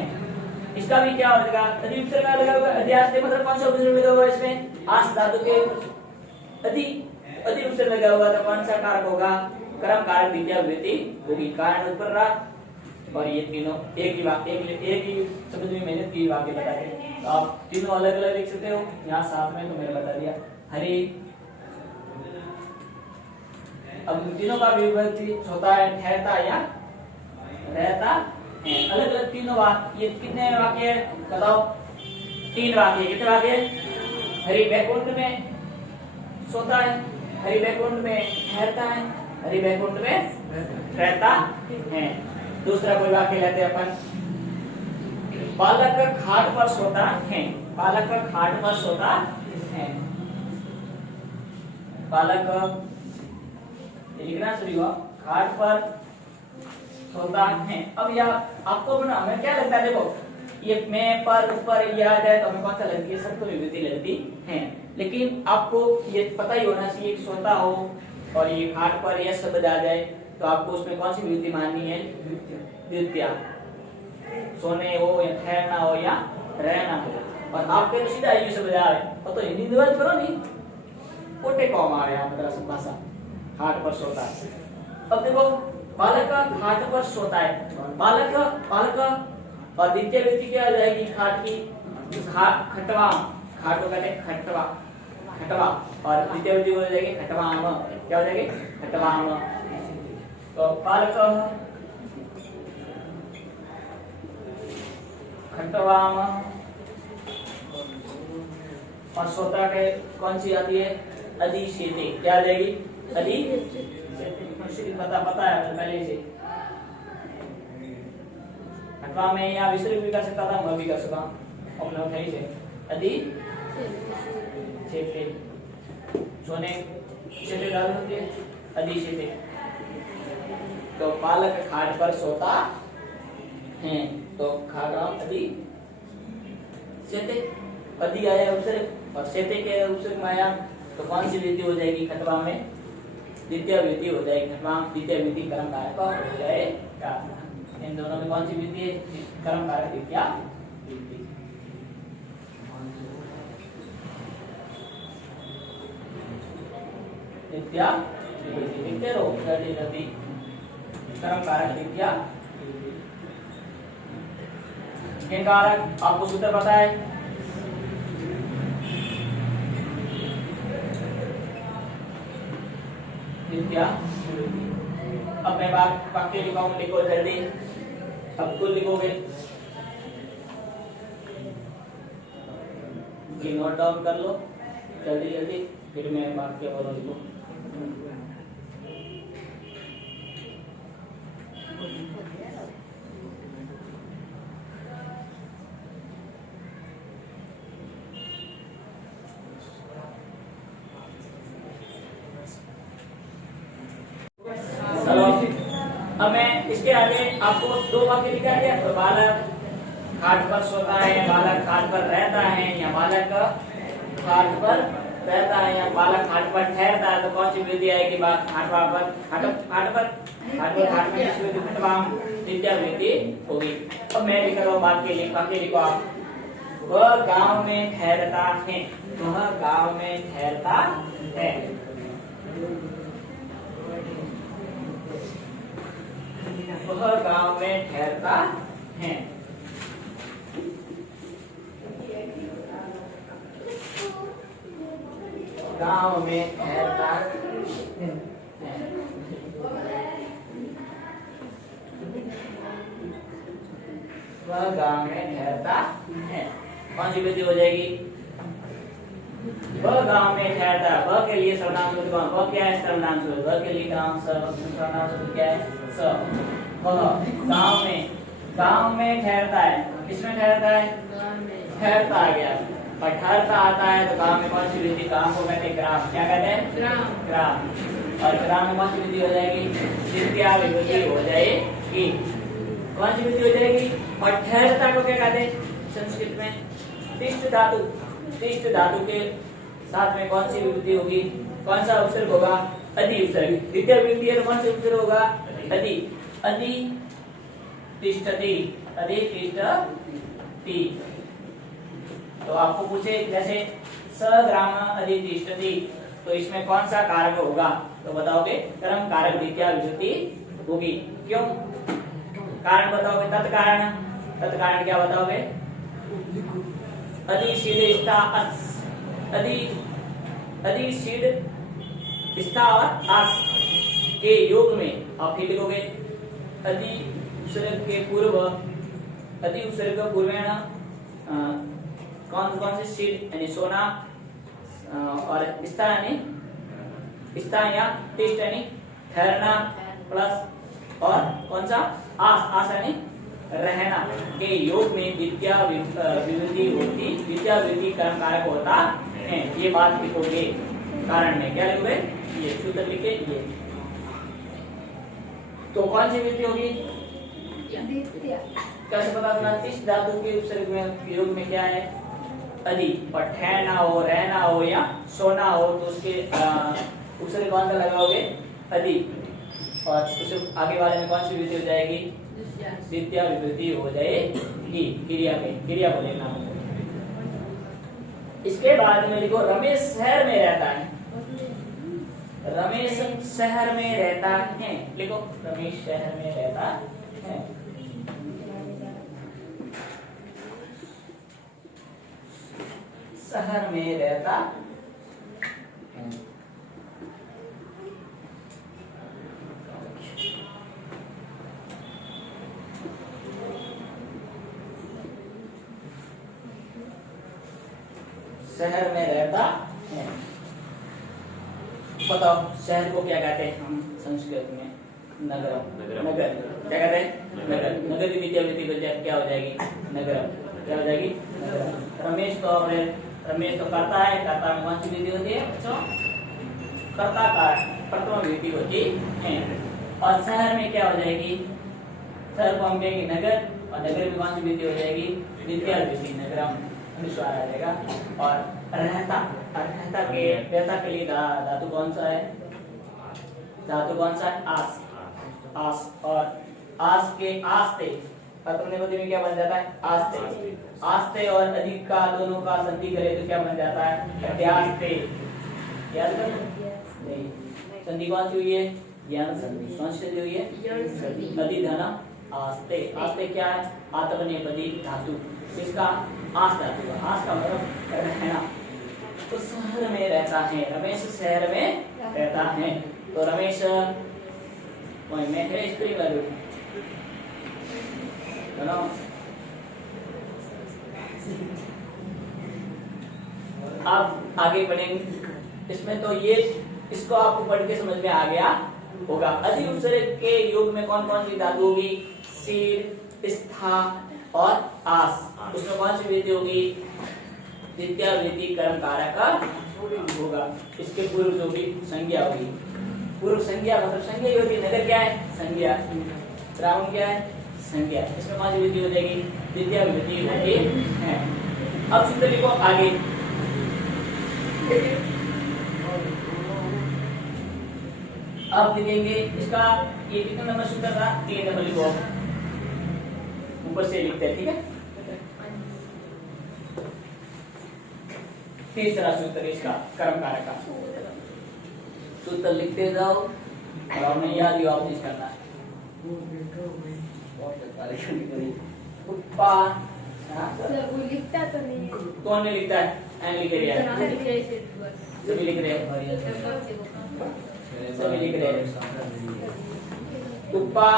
इसका भी क्या हो जाएगा? अधि उपसर्ग लगा हुआ। अध्यास्ते मतलब कौन सा उपसर्ग लगा हुआ इसमें? आस धातु के अधि उपसर्ग लगा हुआ तो कौन सा कारक होगा? कर्म कारक द्वितीय विभक्ति होगी। कारण ऊपर रहा और ये तीनों एक ही वाक्य, एक ही शब्द में मेहनत की वाक्य बता दे। तो आप तीनों अलग अलग लिख सकते हो, यहाँ साथ में तो मैंने बता दिया। हरि अब तीनों का विभक्ति होता है ठहरता या रहता है। अलग अलग तीनों वाक्य, ये कितने वाक्य है बताओ? 3 वाक्य। कितने वाक्य? हरि वैकुंठ में सोता है, हरि वैकुंठ में ठहरता है, हरि वैकुंठ में रहता है। दूसरा कोई वाक्य लेते हैं अपन। बालक खाट पर सोता है, बालक खाट पर सोता है। बालक लिखना शुरू हुआ, खाट पर सोता है। अब यार आपको ना हमें क्या लगता है? देखो ये मैं पर ऊपर ये आ जाए तो हमें कौन सा लगती है? सबको विभूति लगती है। लेकिन आपको ये पता ही होना चाहिए कि सोता हो और ये खाट पर यह शब्द आ जाए तो आपको उसमें कौन सी विभूति माननी है? द्वितीय। सोने हो या ठहरना हो या रहना हो। और आपके तो सीधा ये शब्द आ रहे तो हिंदी अनुवाद करो नहीं, कोटे को हमारे यहाँ मतलब भाषा खाट पर सोता है। अब देखो बालक खाट पर सोता है, बालक बालक और द्वितीय व्यक्ति क्या आ जाएगी? खाट की खटवा, खाट को कहते हैं खटवा, खटवा और द्वितीय व्यक्ति हो जाएगी खटवाम। क्या हो जाएगी? खटवाम। तो बालक खटवाम और सोता के कौन सी आती है? अधिशेते। क्या आ जाएगी? अधिशेते। पता है पहले से। खटवा में या विसर्ग भी कर सकता था, मैं भी कर सकता हूँ अपने उठाई से। अधिशेते। सोने शेते डाल होती है अधिशेते। तो बालक खाट पर सोता है तो खाट अधि शेते। अधि आया उपसर्ग और शेते के उपसर्ग में आया तो कौन सी विधि हो जाएगी? खटवा में द्वितीय विधि हो जाएगी। खटवा द्वितीय विधि कर्म कारक हो जाएगा। इन दोनों में कौन सी विधि है? कर्म कारक द्वितीय विधि। द्वितीय विभक्ति लिखते रहो, जल्दी जल्दी। कर्म कारक द्वितीय के कारक आपको सूत्र पता है? द्वितीय। अब मैं वाक्य लिखाऊं, लिखो जल्दी। अब कुल लिखोगे, नोट डाउन कर लो जल्दी जल्दी, फिर मैं वाक्य बोलो लिखो। अब मैं इसके आगे आपको 2 वाक्य लिखा दिया। तो बालक खाट पर सोता है, बालक खाट पर रहता है, या बालक खाट पर रहता है या बालक खाट पर ठहरता है। तो कौन सी विधि आएगी? बात खाट पर द्वितीय विधि होगी। अब मैं लिख रहा हूँ वाक्य लिखो आप। वह गांव में ठहरता है, वह गांव में ठहरता है। वह गांव में ठहरता है। गांव में ठहरता है। वह गांव में ठहरता है। कौन सी विधि हो जाएगी? वह गांव में ठहरता है। वह के लिए सर्वनाम शब्द कौन? वह क्या है? सर्वनाम शब्द। वह के लिए सर्वनाम शब्द क्या है? स। वह गांव में ठहरता है। किसमें ठहरता है? ठहरता आ गया। पठहरता आता है तो काम में कौन सी वृद्धि, काम को कहते हैं ग्राम, क्या कहते हैं ग्राम। और ग्राम में कौन सी वृद्धि हो जाएगी, द्वितीय विभूति हो जाएगी। कौन सी वृद्धि हो जाएगी, पठहरता को क्या कहते हैं संस्कृत में, तिष्ठ धातु। तिष्ठ धातु के साथ में कौन सी विभूति होगी, कौन सा उपसर्ग होगा, अधि उपसर्ग। द्वितीय विभूति है तो कौन सा उपसर्ग होगा, अधि। अधि तिष्ठति, अधि तिष्ठति। तो आपको पूछे जैसे स ग्राम अधि तिष्ठति, तो इसमें कौन सा कारक होगा, तो बताओगे कर्म कारक द्वितीय विभूति होगी। क्यों, कारण बताओगे, तत्कारण। तत्कारण क्या बताओगे, अधि शीड स्था अस, अधि अधि शीड स्था और अस के योग में आप फिर लिखोगे अधि उपसर्ग के पूर्व, अधि उपसर्ग का पूर्वेण कौन कौन से शीड यानी सोना और स्था यानी स्था या तिष्ठ यानी ठहरना प्लस और कौन सा आस, आस यानी रहना के योग में विद्या विभूति होती, विद्या विभूति कर्म कारक होता है। ये बात लिखोगे कारण में, क्या लिखोगे, ये सूत्र लिखे ये। तो कौन सी विभूति होगी, कैसे पता करना, तिष्ठ धातु के उपसर्ग में योग में क्या है, अधि। और ठहरना हो, रहना हो या सोना हो तो उसके उपसर्ग कौन सा लगाओगे, अधि। और उससे आगे वाले में कौन सी विभूति हो जाएगी, द्वितीय विभूति हो जाएगी क्रिया में, क्रिया को लेना। इसके बाद में लिखो रमेश शहर में रहता है, रमेश शहर में रहता है, लिखो रमेश शहर में रहता है। शहर में रहता है। शहर में रहता है। बताओ शहर को क्या कहते हैं हम संस्कृत में, नगर। नगर क्या कहते हैं, नगर। नगर की विद्या विधि क्या हो जाएगी, नगर। क्या हो जाएगी, नगर। रमेश तो रमेश तो करता है, कर्ता में कौन सी विधि होती है बच्चों, कर्ता का प्रथम विधि होती है। और शहर में क्या हो जाएगी, शहर को हम कहेंगे नगर, और नगर में कौन सी विधि हो जाएगी, द्वितीय विधि नगरम, अनुस्वार आ जाएगा। और रहता, रहता के लिए धातु कौन सा है, धातु कौन सा है, आस। आस और आस के आस्ते, पत्रनेपदी में क्या बन जाता है, आस्ते। आस्ते और अधिक का दोनों का संधि करे तो क्या बन जाता है, अध्यास्ते। याद कर नहीं, संधि कौन सी हुई है, ज्ञान संधि। कौन सी हुई है, अधि धन आस्ते। आस्ते क्या है, आत्मनेपदी धातु, इसका आस धातु का, आस का मतलब रहना। तो शहर में रहता है, रमेश शहर में रहता है। तो रमेश मैं स्त्री वालू बनाओ। आप आगे पढ़ेंगे इसमें, तो ये इसको आपको पढ़ के समझ में आ गया होगा। अधि उपसर्ग के योग में कौन कौन सी धातु होगी, शीर, स्था और आस। उसमें कौन सी विधि होगी, द्वितीय विधि कर्म कारक होगा। इसके पूर्व जो भी संज्ञा होगी, पूर्व संज्ञा मतलब संज्ञा ही होगी। नगर क्या है, संज्ञा। रावण क्या है, संज्ञा। इसमें कौन सी विधि हो जाएगी, द्वितीय विधि होगी है। अब सूत्र लिखो आगे, अब लिखेंगे इसका, ये कितने नंबर सूत्र था, 3 नंबर लिखो, ऊपर से लिखते हैं, ठीक है। तीसरा सूत्र इसका कर्म कारक का सूत्र लिखते जाओ और आपने याद ही वापस करना है। उत्पा लिखता तो नहीं है, कौन नहीं लिखता है, लिख रहे हैं, सभी लिख रहे हैं, सभी लिख रहे हैं। उपा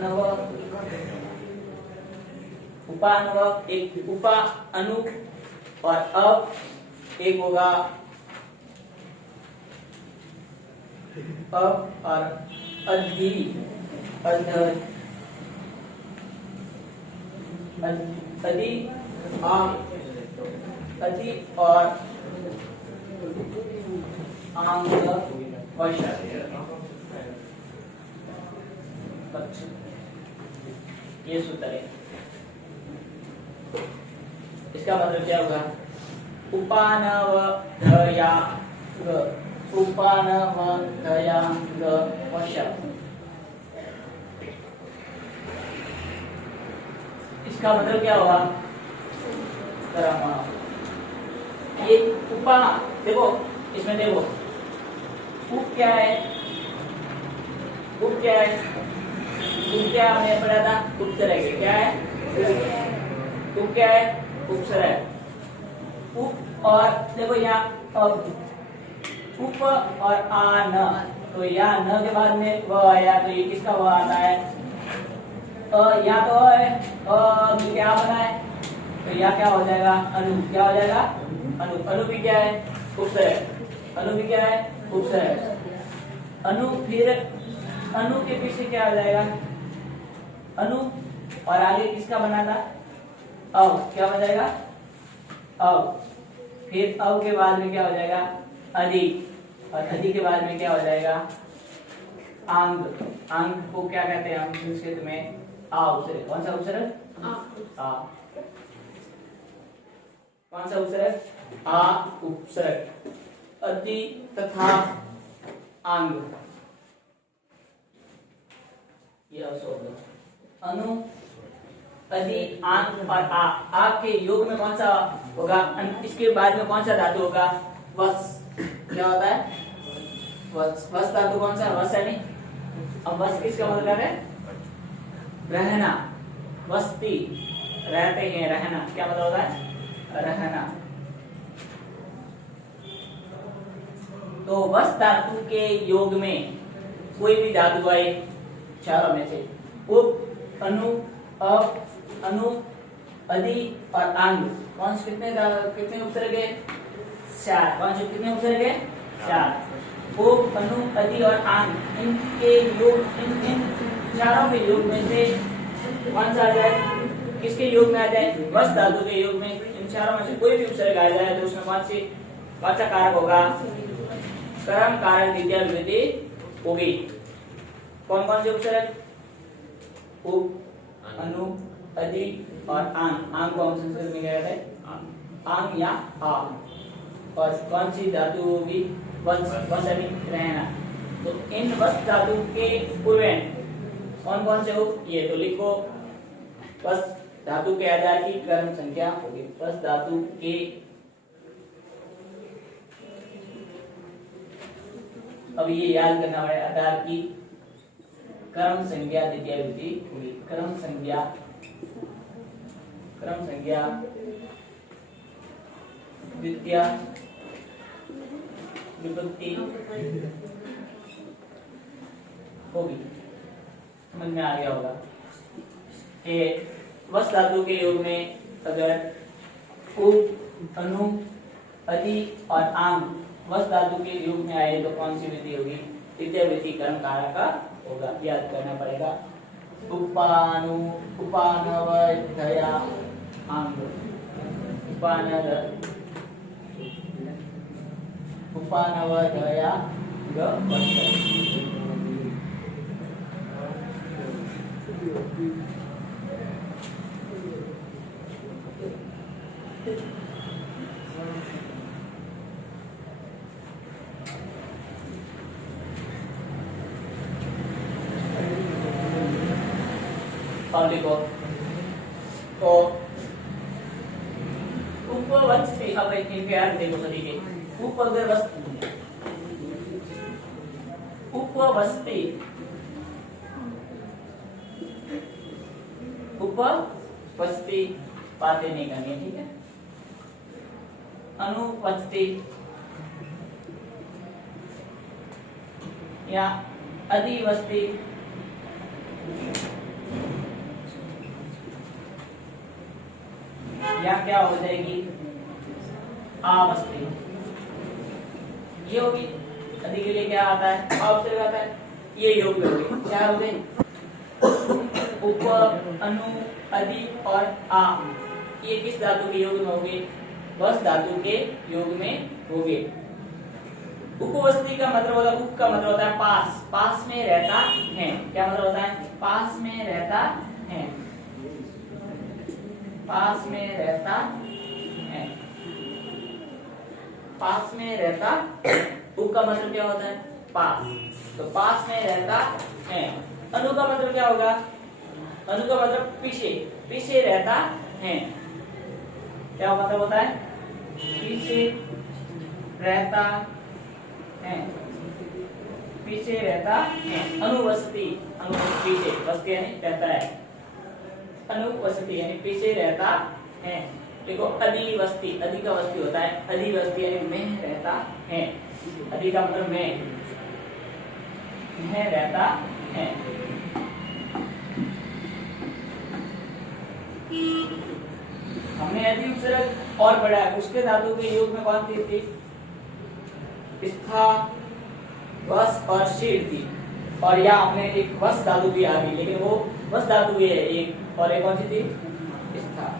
नव, उपा नव एक, उपा अनु और अब एक होगा अब और अधि, अधि अधि और आंग वश। ये सूत्र है। इसका मतलब क्या होगा? उपानवधयाङ्ग, उपानवधयाङ्ग वश। इसका मतलब क्या होगा? ये उपा, देखो इसमें देखो, उप क्या है? उप क्या है? उप क्या हमने पढ़ा था? उपसर्ग है। क्या है? उप क्या है? उपसर्ग। उप और देखो यहाँ अब उप और आन, तो यहाँ न के बाद में व आया, तो ये किसका व आता है? या तो है क्या बना है, तो या क्या हो जाएगा? अनु। क्या हो जाएगा? अनु। अनु भी क्या है? उपसर्ग। अनु भी क्या है? उपसर्ग। अनु, फिर अनु के पीछे क्या हो जाएगा? अनु, और आगे किसका बना था? अव। क्या हो जाएगा? अव। फिर अव के बाद में क्या हो जाएगा? अधि, और अधि के बाद में क्या हो जाएगा? आंग। आंग को क्या कहते हैं हम संस्कृत में? आ उपसर्ग। कौन सा उपसर्ग? आ। कौन सा उपसर्ग? आ उपसर्ग। अधि तथा आंग, ये अनु, अधि, आंग और आ के योग में कौन सा होगा? इसके बाद में कौन सा धातु होगा? वस। क्या होता है? वस। वस धातु कौन सा? वस है नहीं। अब वस किसका मतलब है? रहना, वस्ती, रहते हैं, रहना। क्या मतलब होता है? रहना। तो वस धातु के योग में कोई भी धातु आए चारों में से, उप, अनु, अप, अनु, अधि और आंग, कौन से कितने उपसर्ग है? 4। कौन से कितने उपसर्ग है? 4। उप, अनु, अधि और आंग, इनके योग, इन चारों के योग में से कौन सा आ जाए? किसके योग में आ जाए? वस धातु के योग में इन चारों में से कोई भी उपसर्ग आ जाए तो उसमें कौन सा कारक होगा? कर्म कारक द्वितीय विभूति होगी। कौन कौन से उपसर्ग? उप, अनु, अधि और आंग। आंग को हम संस्कृत में क्या कहते हैं? आंग या आ। और कौन सी धातु होगी? वस। वस अभी रहना। तो इन वस धातु के पूर्व कौन कौन से हो? ये तो लिखो। वस धातु के आधार की कर्म संख्या होगी। वस धातु के अब ये याद करना पड़ेगा, आधार की कर्म संज्ञा द्वितीय विभक्ति होगी। कर्म संज्ञा द्वितीय विभक्ति होगी। समझ में आ गया होगा? वस धातु के योग में अगर उप, अनु, अधि और आंग वस धातु के योग में आए तो कौन सी विधि होगी? द्वितीय विधि कर्म कारक का होगा। याद करना पड़ेगा। उपानु, उपानवधया आंग, उपानवधया लिखो तो उपवस्ती। अब इनके यार देखो सभी के उपवस्ती, उपवस्ती बातें नहीं करनी, ठीक है? अनुपस्ती या अधिवस्ती, या क्या हो जाएगी? आवस्ती। ये होगी। अधि के लिए क्या आता है? आवस्ती आता है। ये योग में होगी। क्या हो गए? उप, अनु, अधि और आ, ये किस धातु के योग में होगी? वस धातु के योग में होंगे। उपवस्ती का मतलब होता है, उप का मतलब होता है पास, पास में रहता है। क्या मतलब होता है? पास में रहता है, पास में रहता है, पास में रहता। उप का मतलब क्या होता है? पास, तो पास में रहता है। अनु का मतलब क्या होगा? अनु का मतलब पीछे, पीछे रहता है। क्या मतलब होता है? पीछे रहता है, पीछे रहता है। अनुवसती, अनुवसती पीछे, वसती यानी रहता है, अनुवसती यानी पीछे रहता है। देखो अधिवस्ती, अधि का वस्ती होता है, अधिवस्ती यानी में रहता है। अधि का मतलब में रहता है। हमने अधि उपसर्ग और पढ़ा है, उसके धातु के योग में कौन सी थी? स्था, वस और शीर थी। और यहाँ हमने एक वस धातु भी आ गई, लेकिन वो वस धातु भी है एक, और एक कौन सी थी? स्था।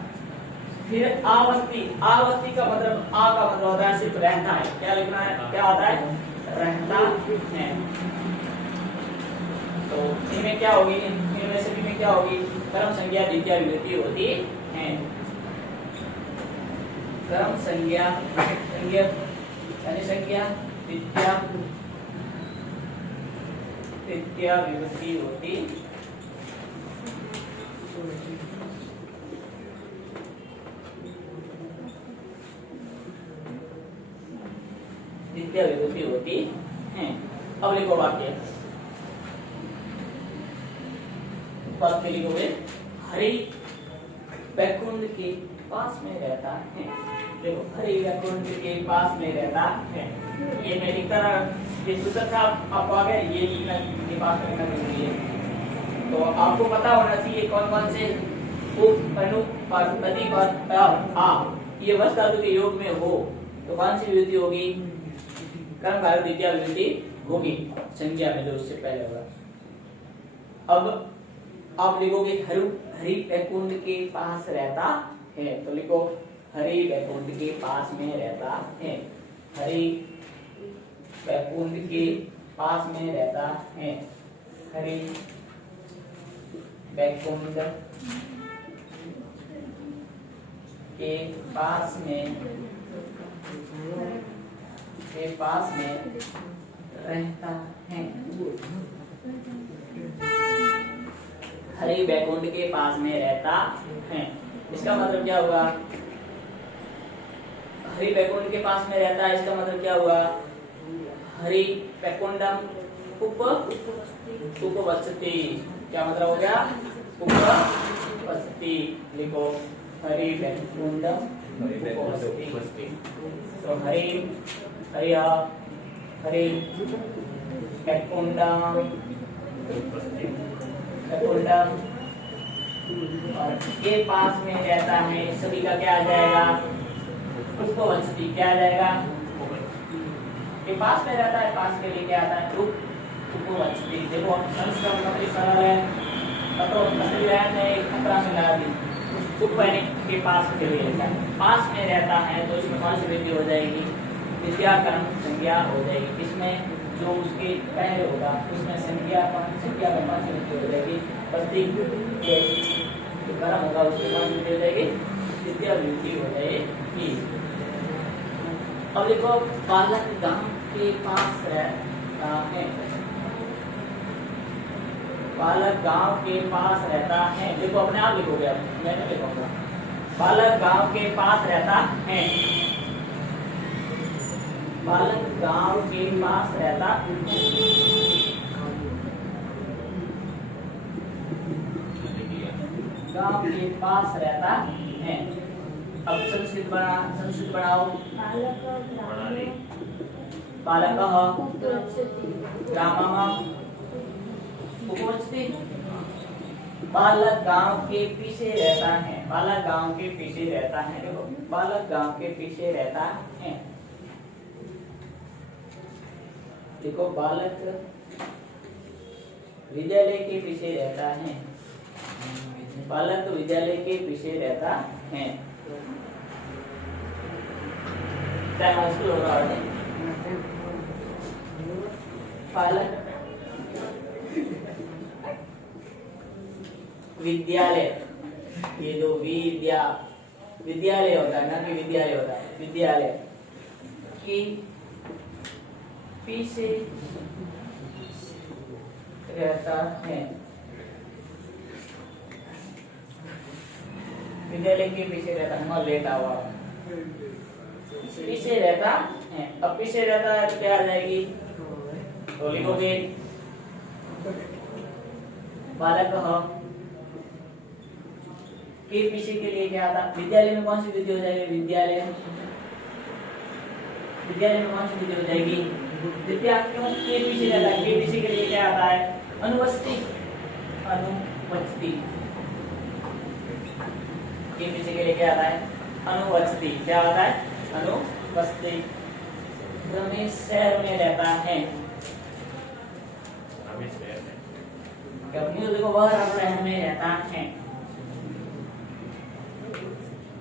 फिर आवस्थी, आवस्थी का मतलब, आ का मतलब होता है सिर्फ रहना है। क्या लिखना है? क्या होता है? रहता है। तो इनमें क्या होगी? इनमें से में क्या होगी? कर्म संज्ञा द्वितीय विभक्ति होती है। कर्म संज्ञा, संज्ञा यानी संज्ञा तृतीय विभक्ति होती द्वितीय विभक्ति होती है। अब लिखो वाक्य, वाक्य लिखोगे, हरि बैकुंठ के पास में रहता है। देखो, हरि बैकुंठ के पास में रहता है, ये मैं लिखता रहा, ये सूत्र था आपको आ गया, ये लिखना के पास में लिखना जरूरी है। तो आपको पता होना चाहिए कौन कौन से उप, अनु और अधि और आ ये वस धातु के योग में हो तो कौन सी विभक्ति होगी? कर्मधारय द्वितीय विभक्ति होगी संज्ञा में, जो उससे पहले होगा। अब आप लिखोगे हरि बैकुंठ के पास रहता है, तो लिखो हरि बैकुंठ के पास में रहता है। हरि बैकुंठ के पास में रहता है। हरि बैकुंठ के पास में रहता है। हरि बैकुंठ के पास में रहता है, इसका मतलब क्या हुआ? हरि बैकुंठ के पास में रहता है, इसका मतलब क्या हुआ? हरि बैकुंठम उपवसति, क्या मतलब हो गया? उपवसति। लिखो हरि बैकुंठम उपवसति। तो हरि बैकुंठम और के पास में रहता है, सभी का क्या आ जाएगा? उपवसति। क्या आ जाएगा? के पास में रहता है, पास के लिए क्या आता है? उपवसति। देखो संस्कृत काफी सरल है, तो खतरा में लगा दी के पास के लिए रहता है, पास में रहता है, तो इसमें कौन सी वृद्धि हो जाएगी? द्वितीय कर्म संज्ञा हो जाएगी। इसमें जो उसके पहले होगा उसमें संज्ञा में कौन सी वृद्धि हो जाएगी? प्रतीक के जो कर्म होगा उसमें कौन सी वृद्धि हो जाएगी? द्वितीय वृद्धि हो जाएगी। अब देखो, बालक गांव के पास रहता है, बालक गांव के पास रहता है। देखो अपने आप लिखोगे, अब मैं नहीं लिखूंगा। बालक गांव के पास रहता है, बालक गांव के पास रहता गांव के पास रहता है। अब संस्कृत बनाओ। बालक ग्रामम उपवसति। बालक गांव के पीछे रहता है, बालक गांव के पीछे रहता है। देखो, बालक गांव के पीछे रहता है। देखो, बालक विद्यालय के पीछे रहता है, बालक विद्यालय के पीछे रहता है। टाइम स्कूल हो रहा है पालक विद्यालय, ये जो विद्यालय होता है ना कि विद्यालय होता है, विद्यालय की पीछे रहता है, विद्यालय के पीछे रहता है, लेटा हुआ पीछे रहता है। अब पीछे रहता है तो क्या आ जाएगी, तो लिखोगे बालक के पीछे के लिए क्या आता, विद्यालय में कौन सी विधि हो जाएगी, विद्यालय में कौन सी विधि हो जाएगी, विद्या। क्यों के पीछे रहता है, के पीछे के लिए क्या आता है, अनुवस्ती, अनुवस्ती, के पीछे के लिए क्या आता है, अनुवस्ती, क्या आता है, अनुवस्ती। रमेश शहर में रहता है, देखो वह शहर में रहता है,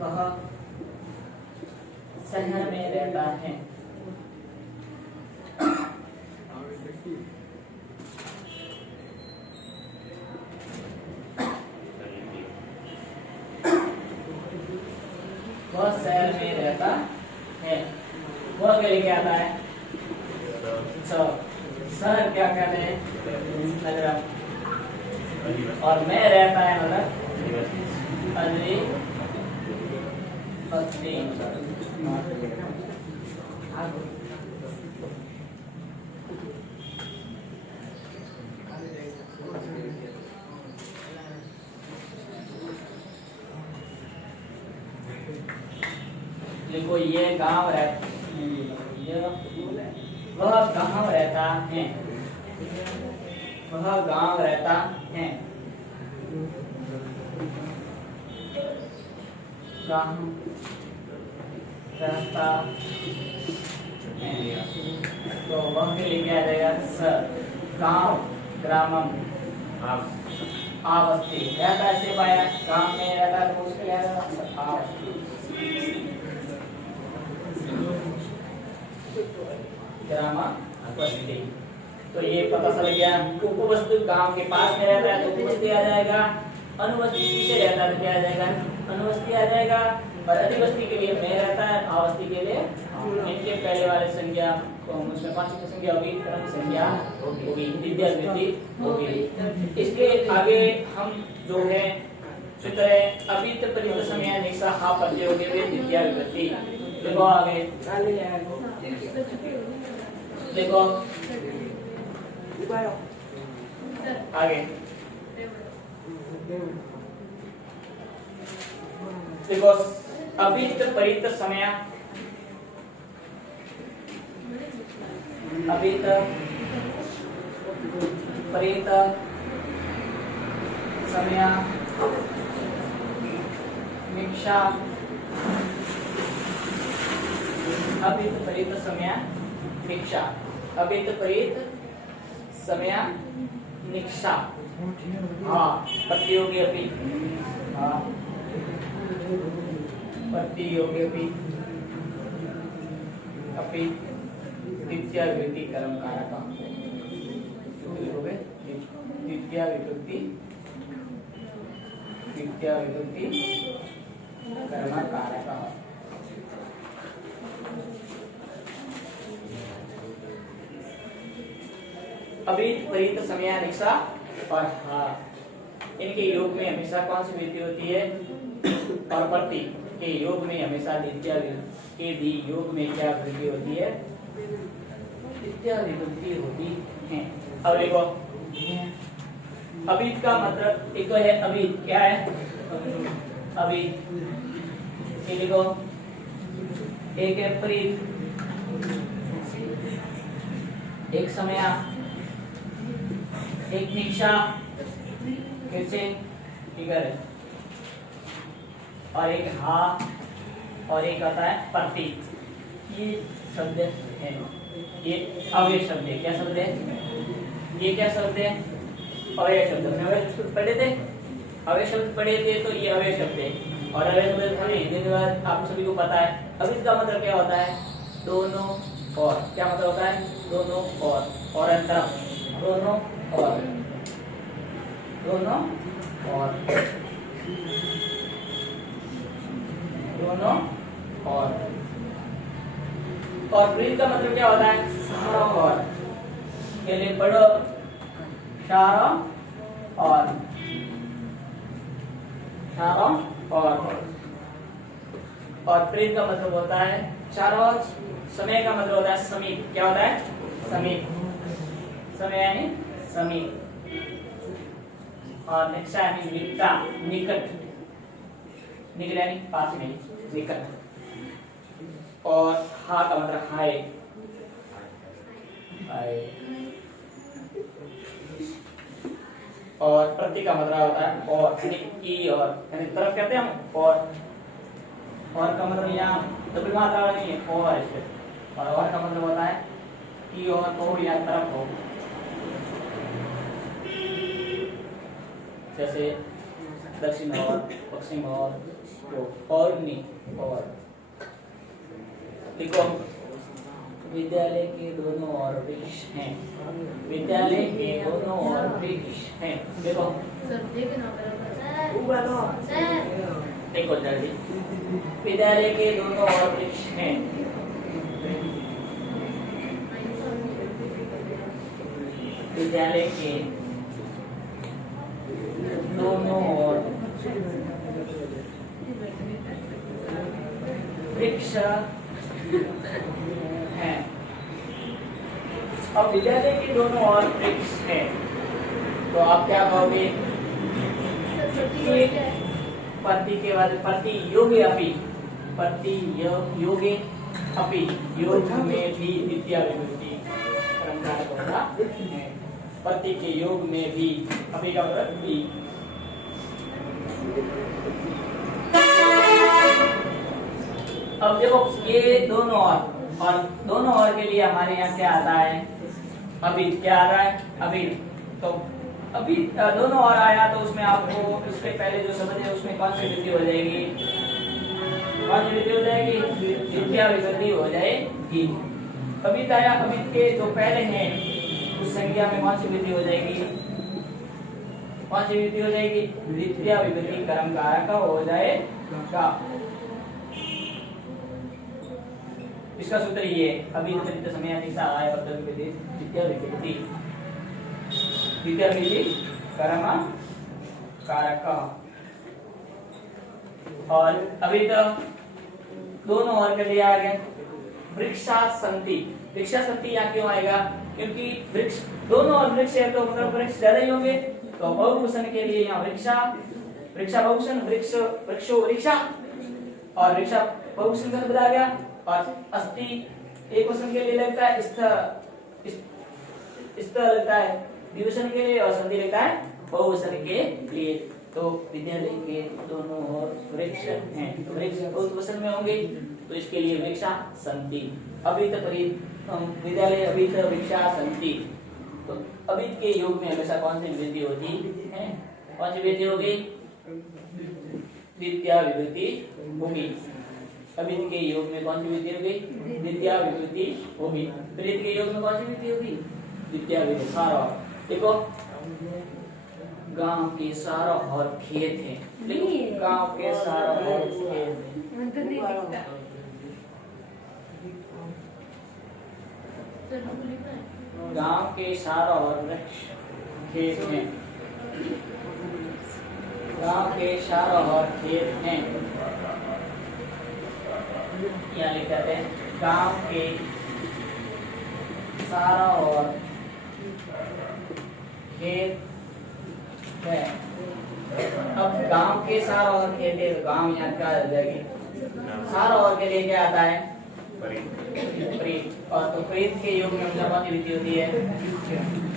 वह शहर में रहता है। वह शहर में रहता है, वह के लिए क्या आता है, शहर क्या कहते हैं, नगर, और मैं रहता है मतलब अदरी बस्ती। देखो ये गांव रहता, वह गांव रहता है, वह गांव रहता है, गांव रहता है, तो वह के लिए क्या आ जाएगा, स, गांव, ग्रामम, आवस्थी, रहता है सिर्फ आया, गांव में रहता है तो उसके लिए आएगा आवस्थी, ग्रामावस्थी। तो ये पता चल गया, उपवस्तु गांव के पास में रहता है तो उपवस्ती आ जाएगा, अनुवस्ती पीछे रहता है तो क्या आ जाएगा, अनुवस्ती आ जाएगा, और अधिवस्ती के लिए में रहता है, आवस्थी के लिए इनके पहले वाले संज्ञा तो उसमें कौन सी संज्ञा होगी, क्रम संज्ञा होगी, विद्या वृद्धि होगी। इसके आगे हम जो है सूत्र है अभित परित समय निशा हा प्रत्यय होते हुए विद्या विभक्ति। देखो आगे, देखो आगे, देखो अभित परित समय, अभित परित समय निक्षा, अभित परित समय निक्षा, अभित परित समय निक्षा, हाँ प्रतियोगी अपि, हाँ प्रतियोगी अपि द्वितीय विभक्ति कर्म कारक, द्वितीय विभक्ति कर्म कारक। अभित परित समय निशा और हा, इनके योग में हमेशा कौन सी वृद्धि होती है, और प्रति के योग में हमेशा द्वितीय के भी योग में क्या वृद्धि होती है, द्वितीय विभक्ति होती है। अब देखो अभित का मतलब एक तो है अभित, क्या है अभित, ये देखो एक है परित, एक समय, एक निक्षा, कैसे फिगर है, और एक हा, और एक आता है प्रतीक। ये शब्द है, ये अव्यय शब्द है। क्या शब्द है ये, क्या शब्द है, अव्यय शब्द। अव्यय शब्द पढ़े थे, अव्यय शब्द पढ़े थे तो ये अव्यय शब्द है। और अव्यय शब्द हमें हिंदी में आप सभी को पता है। अभित का मतलब क्या होता है, दोनों और, क्या मतलब होता है? दोनों और अंतर, दोनों और, दोनों और, दोनों और ब्रीथ का मतलब क्या होता है? सारा और, के लिए पढ़ो, सारा और, सारा और ब्रीथ का मतलब होता है चारों ओर, समय का मतलब होता है समीप, क्या होता है? समीप, समय यानी समीप, और नेक्स्ट यानी निकटा, निकट, निकट यानी पास में, निकट, और हा का मतलब हाय, हाय, और प्रति का मतलब होता है और, यानी की और, यानी तरफ कहते हैं हम और का मतलब यहाँ डबल मात्रा वाला नहीं है, और ऐसे, और का मतलब होता है की और, तो या तरफ हो, जैसे दक्षिण और, पश्चिम और नहीं, और देखो, विद्यालय के दोनों ओर वृक्ष हैं, विद्यालय के दोनों ओर वृक्ष हैं, देखो देखो जल्दी, विद्यालय के दोनों ओर वृक्ष हैं, विद्यालय के दोनों ओर वृक्ष हैं। अब विद्यालय के दोनों ओर वृक्ष हैं, तो आप क्या कहोगे? प्रति के बाद प्रति योगे अपि, प्रति योगे अपि, योग में भी द्वितीय विभक्ति परंपरा होता है, प्रति के योग में भी, अपि का मतलब भी। अब देखो ये दोनों और दोनों और के लिए हमारे यहाँ क्या आता है? अभी क्या आ रहा है? अभी, तो अभी दोनों और आया तो उसमें आपको उसके पहले जो शब्द है उसमें कौन सी वृद्धि हो जाएगी? कौन सी वृद्धि हो जाएगी? द्वितीय विभक्ति हो जाएगी। अभी आया, अभी के जो पहले हैं उस संज्ञा में कौन सी वृद्धि हो जाएगी? कौन सी वृद्धि हो जाएगी? द्वितीय विभक्ति कर्म कारक हो जाएगा। इसका सूत्र ये, अभी समय आय द्वितीय विभक्ति, द्वितीय विभक्ति कर्म कारक। और अभी तो दोनों और के लिए आ गया वृक्षा संति। वृक्षा संति यहाँ क्यों आएगा? क्योंकि वृक्ष दोनों और वृक्ष है तो मतलब वृक्ष ज्यादा ही होंगे, तो बहुवचन के लिए यहाँ वृक्षा, वृक्षा बहुवचन, वृक्ष वृक्षो वृक्षा, और वृक्षा बहुवचन का शब्द आ गया। और अस्थि एक वचन के लिए लगता है, स्थ लगता है द्विवचन के लिए, और संधि लगता है बहुवचन के लिए। तो विद्यालय के दोनों ओर वृक्ष हैं, तो वृक्ष बहुवचन में होंगे, तो इसके लिए वृक्षा संति। अभी तक विद्यालय अभी तक वृक्षा संति, तो अभी के योग में हमेशा कौन सी विभक्ति होती है? कौन सी विभक्ति होगी? द्वितीय विभक्ति होगी। अभी के योग में कौन सी विभक्ति होगी? द्वितीय विभक्ति होगी। प्रीत के योग में कौन सी विभक्ति होगी? द्वितीय विभक्ति। सारा देखो, गांव के सारा और खेत है, देखो गांव के सारा और खेत है। गांव के सारा और वृक्ष खेत में, गांव के सारा और खेत में, यहाँ लिख देते हैं गांव के सारा और खेत है। अब गांव के सारा और खेत है, गांव यहाँ क्या आ जाएगी? सारा और के लिए क्या आता है? प्रीत। और तो प्रीत के योग में हमेशा कौन सी विधि होती है?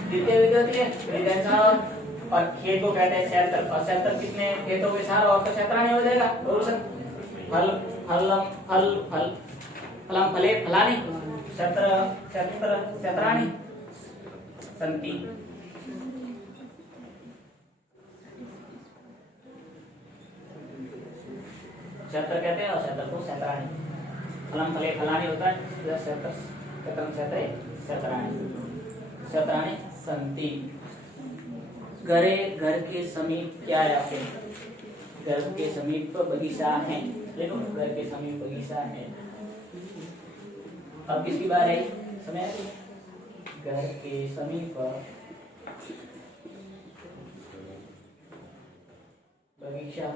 द्वितीय विधि होती है। प्रीत और खेत को कहते हैं क्षेत्र, और क्षेत्र कितने खेतों के सारा और तो क्षेत्राणी हो जाएगा। फल फलम फल फल फलम फले फलानी, क्षेत्र क्षेत्र क्षेत्राणी संति। क्षेत्र कहते हैं और क्षेत्र को क्षेत्राणी। फलम फले फलानी होता है, कतम शतरे शतराणि संति। घरे घर के समीप क्या है आपके? घर के समीप बगीचा है। देखो घर के समीप बगीचा है। अब किसकी बात है? समय घर के समीप बगीचा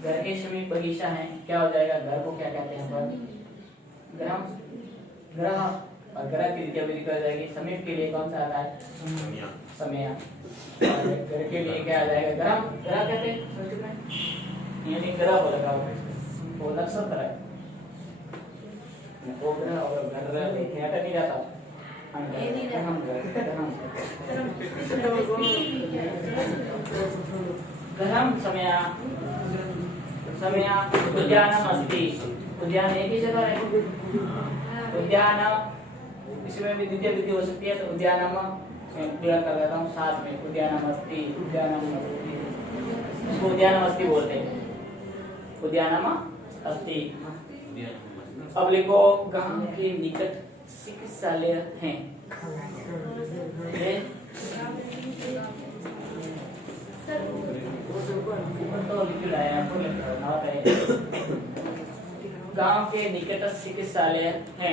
घर के समीप बगीचा है। क्या हो जाएगा? घर को क्या कहते हैं? ग्रह। ग्रह और ग्रह की क्या विधि कर जाएगी? समीप के लिए कौन सा आता है? समय। और घर के लिए क्या आ जाएगा? ग्रह। ग्रह कहते हैं संस्कृत में, यानी ग्रह को लगा वो नक्षत्र है। वो ग्रह और घर देखे हटा नहीं जाता। ग्रहम समय समय उद्यानम अस्ति। उद्यान एक ही जगह है। उद्यान इसमें भी द्वितीय विधि हो सकती है, तो उद्यानम क्लियर कर देता हूँ साथ में। उद्यानम अस्ति, उद्यानम अस्ति, इसको उद्यानम अस्ति बोलते हैं। उद्यानम अस्ति। अब लिखो गांव के निकट चिकित्सालय है। तो लिख रहा है आपको, गांव के निकट चिकित्सालय है।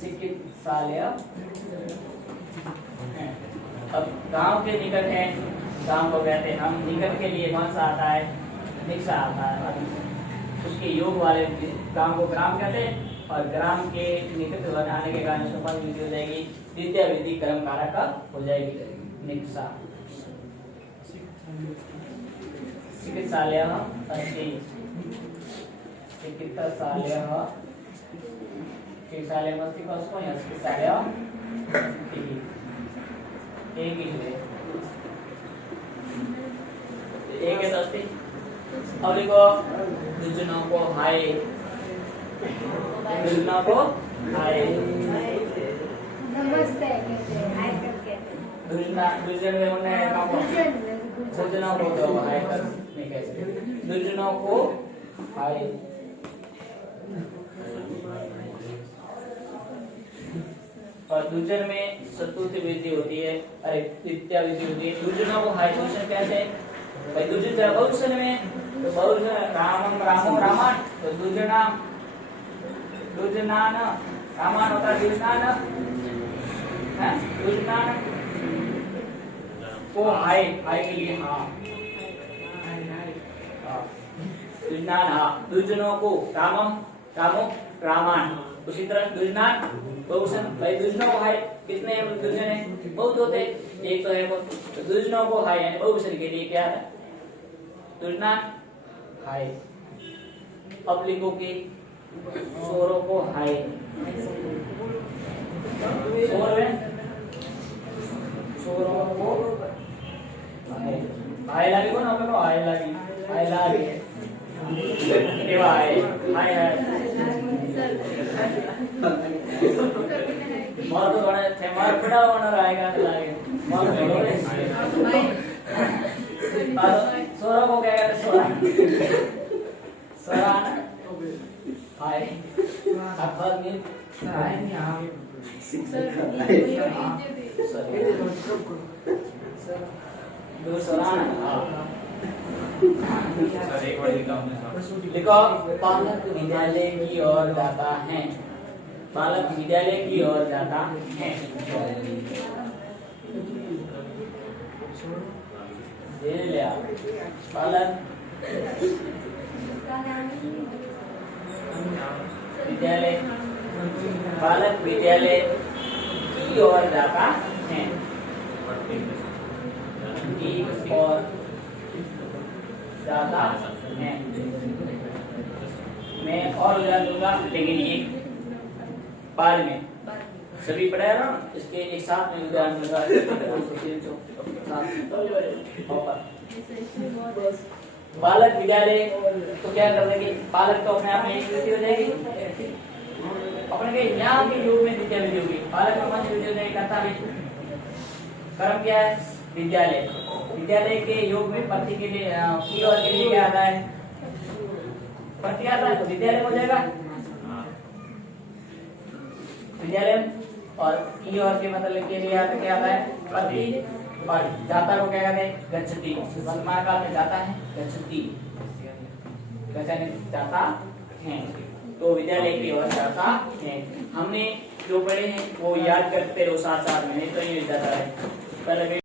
चिकित्सालय है। अब गांव के निकट है, गांव को कहते हैं हम। निकट के लिए कौन सा आता है? निकषा आता है। उसके योग वाले गांव को ग्राम कहते हैं, और ग्राम के निकट बनाने के कारण उसमें विधि हो जाएगी, द्वितीय विधि कर्म कारक हो जाएगी निकषा। चिकित्सालय अस्ति। चिकित्सालय चिकित्सालय अस्ति कौसको यहाँ चिकित्सालय एक ही है। एक है अस्ति। अब लिखो दुर्जनों को हाय। दुर्जनों को हाय। नमस्ते कहते हैं, हाय करके। दुर्जन में उन्हें दुर्जनों को तो हाय कर नहीं कह सकते। दुर्जनों को हाय। और दुर्जन में चतुर्थी विधि होती है, अरे द्वितीय विधि होती है। दुर्जनों को हाय। दुर्जन कैसे? भाई दुर्जन जरा बहुवचन में, तो बहुवचन रामम रामो रामान, तो दुर्जनाम दुर्जनान रामान होता है दुर्जनान है। दुर्जनान को हाय। हाय के लिए हाँ। दुर्जनान हाँ। दुर्जनों को रामम रामो रामान। उसी तरह दुर्जनान बहुवचन। भाई दुर्जनों को हाय। कितने दुर्जन है? बहुत होते हैं, एक तो है वो। तो दुर्जनों को हाय यानी बहुवचन के लिए क्या है? दुर्जनान हाय। अब लिखो कि सोरों को हाय। सोरों को हाय। हाय लागे को ना को हाय लागे। हाय लागे केवा हाय। हाय हाय मार तो बड़ा थे, मार बड़ा होना रहेगा लागे। मार बड़े सोरा को क्या कहते? सोरा सोरा ना हाय। अखर में हाय नहीं आ दो सोरा ना। लिखो बालक विद्यालय की ओर जाता है। बालक विद्यालय की ओर जाता है। बालक विद्यालय बालक विद्यालय की ओर जाता है। की ओर जाता है। मैं और लगा दूंगा, लेकिन ये बाद में सभी पढ़ाया ना, इसके एक साथ में उदाहरण लगा। बालक विद्यालय, तो क्या कर देंगे, बालक तो अपने आप में एक वृद्धि हो जाएगी, अपने के यहाँ के योग में द्वितीय वृद्धि होगी, बालक में वंश वृद्धि हो जाएगी, कर्ता में कर्म क्या है, विद्यालय, विद्यालय के योग में पति के लिए की और के लिए क्या आता है, पति आता है, तो विद्यालय हो जाएगा विद्यालय, और ई और के मतलब के लिए आता क्या आता है, पति, और जाता को क्या कहते हैं, गच्छति, वर्तमान काल में जाता है गच्छति, जाता है, तो विद्यालय की ओर जाता है। हमने जो पढ़े हैं वो याद करते रहो साथ साथ में, नहीं तो ये जाता है।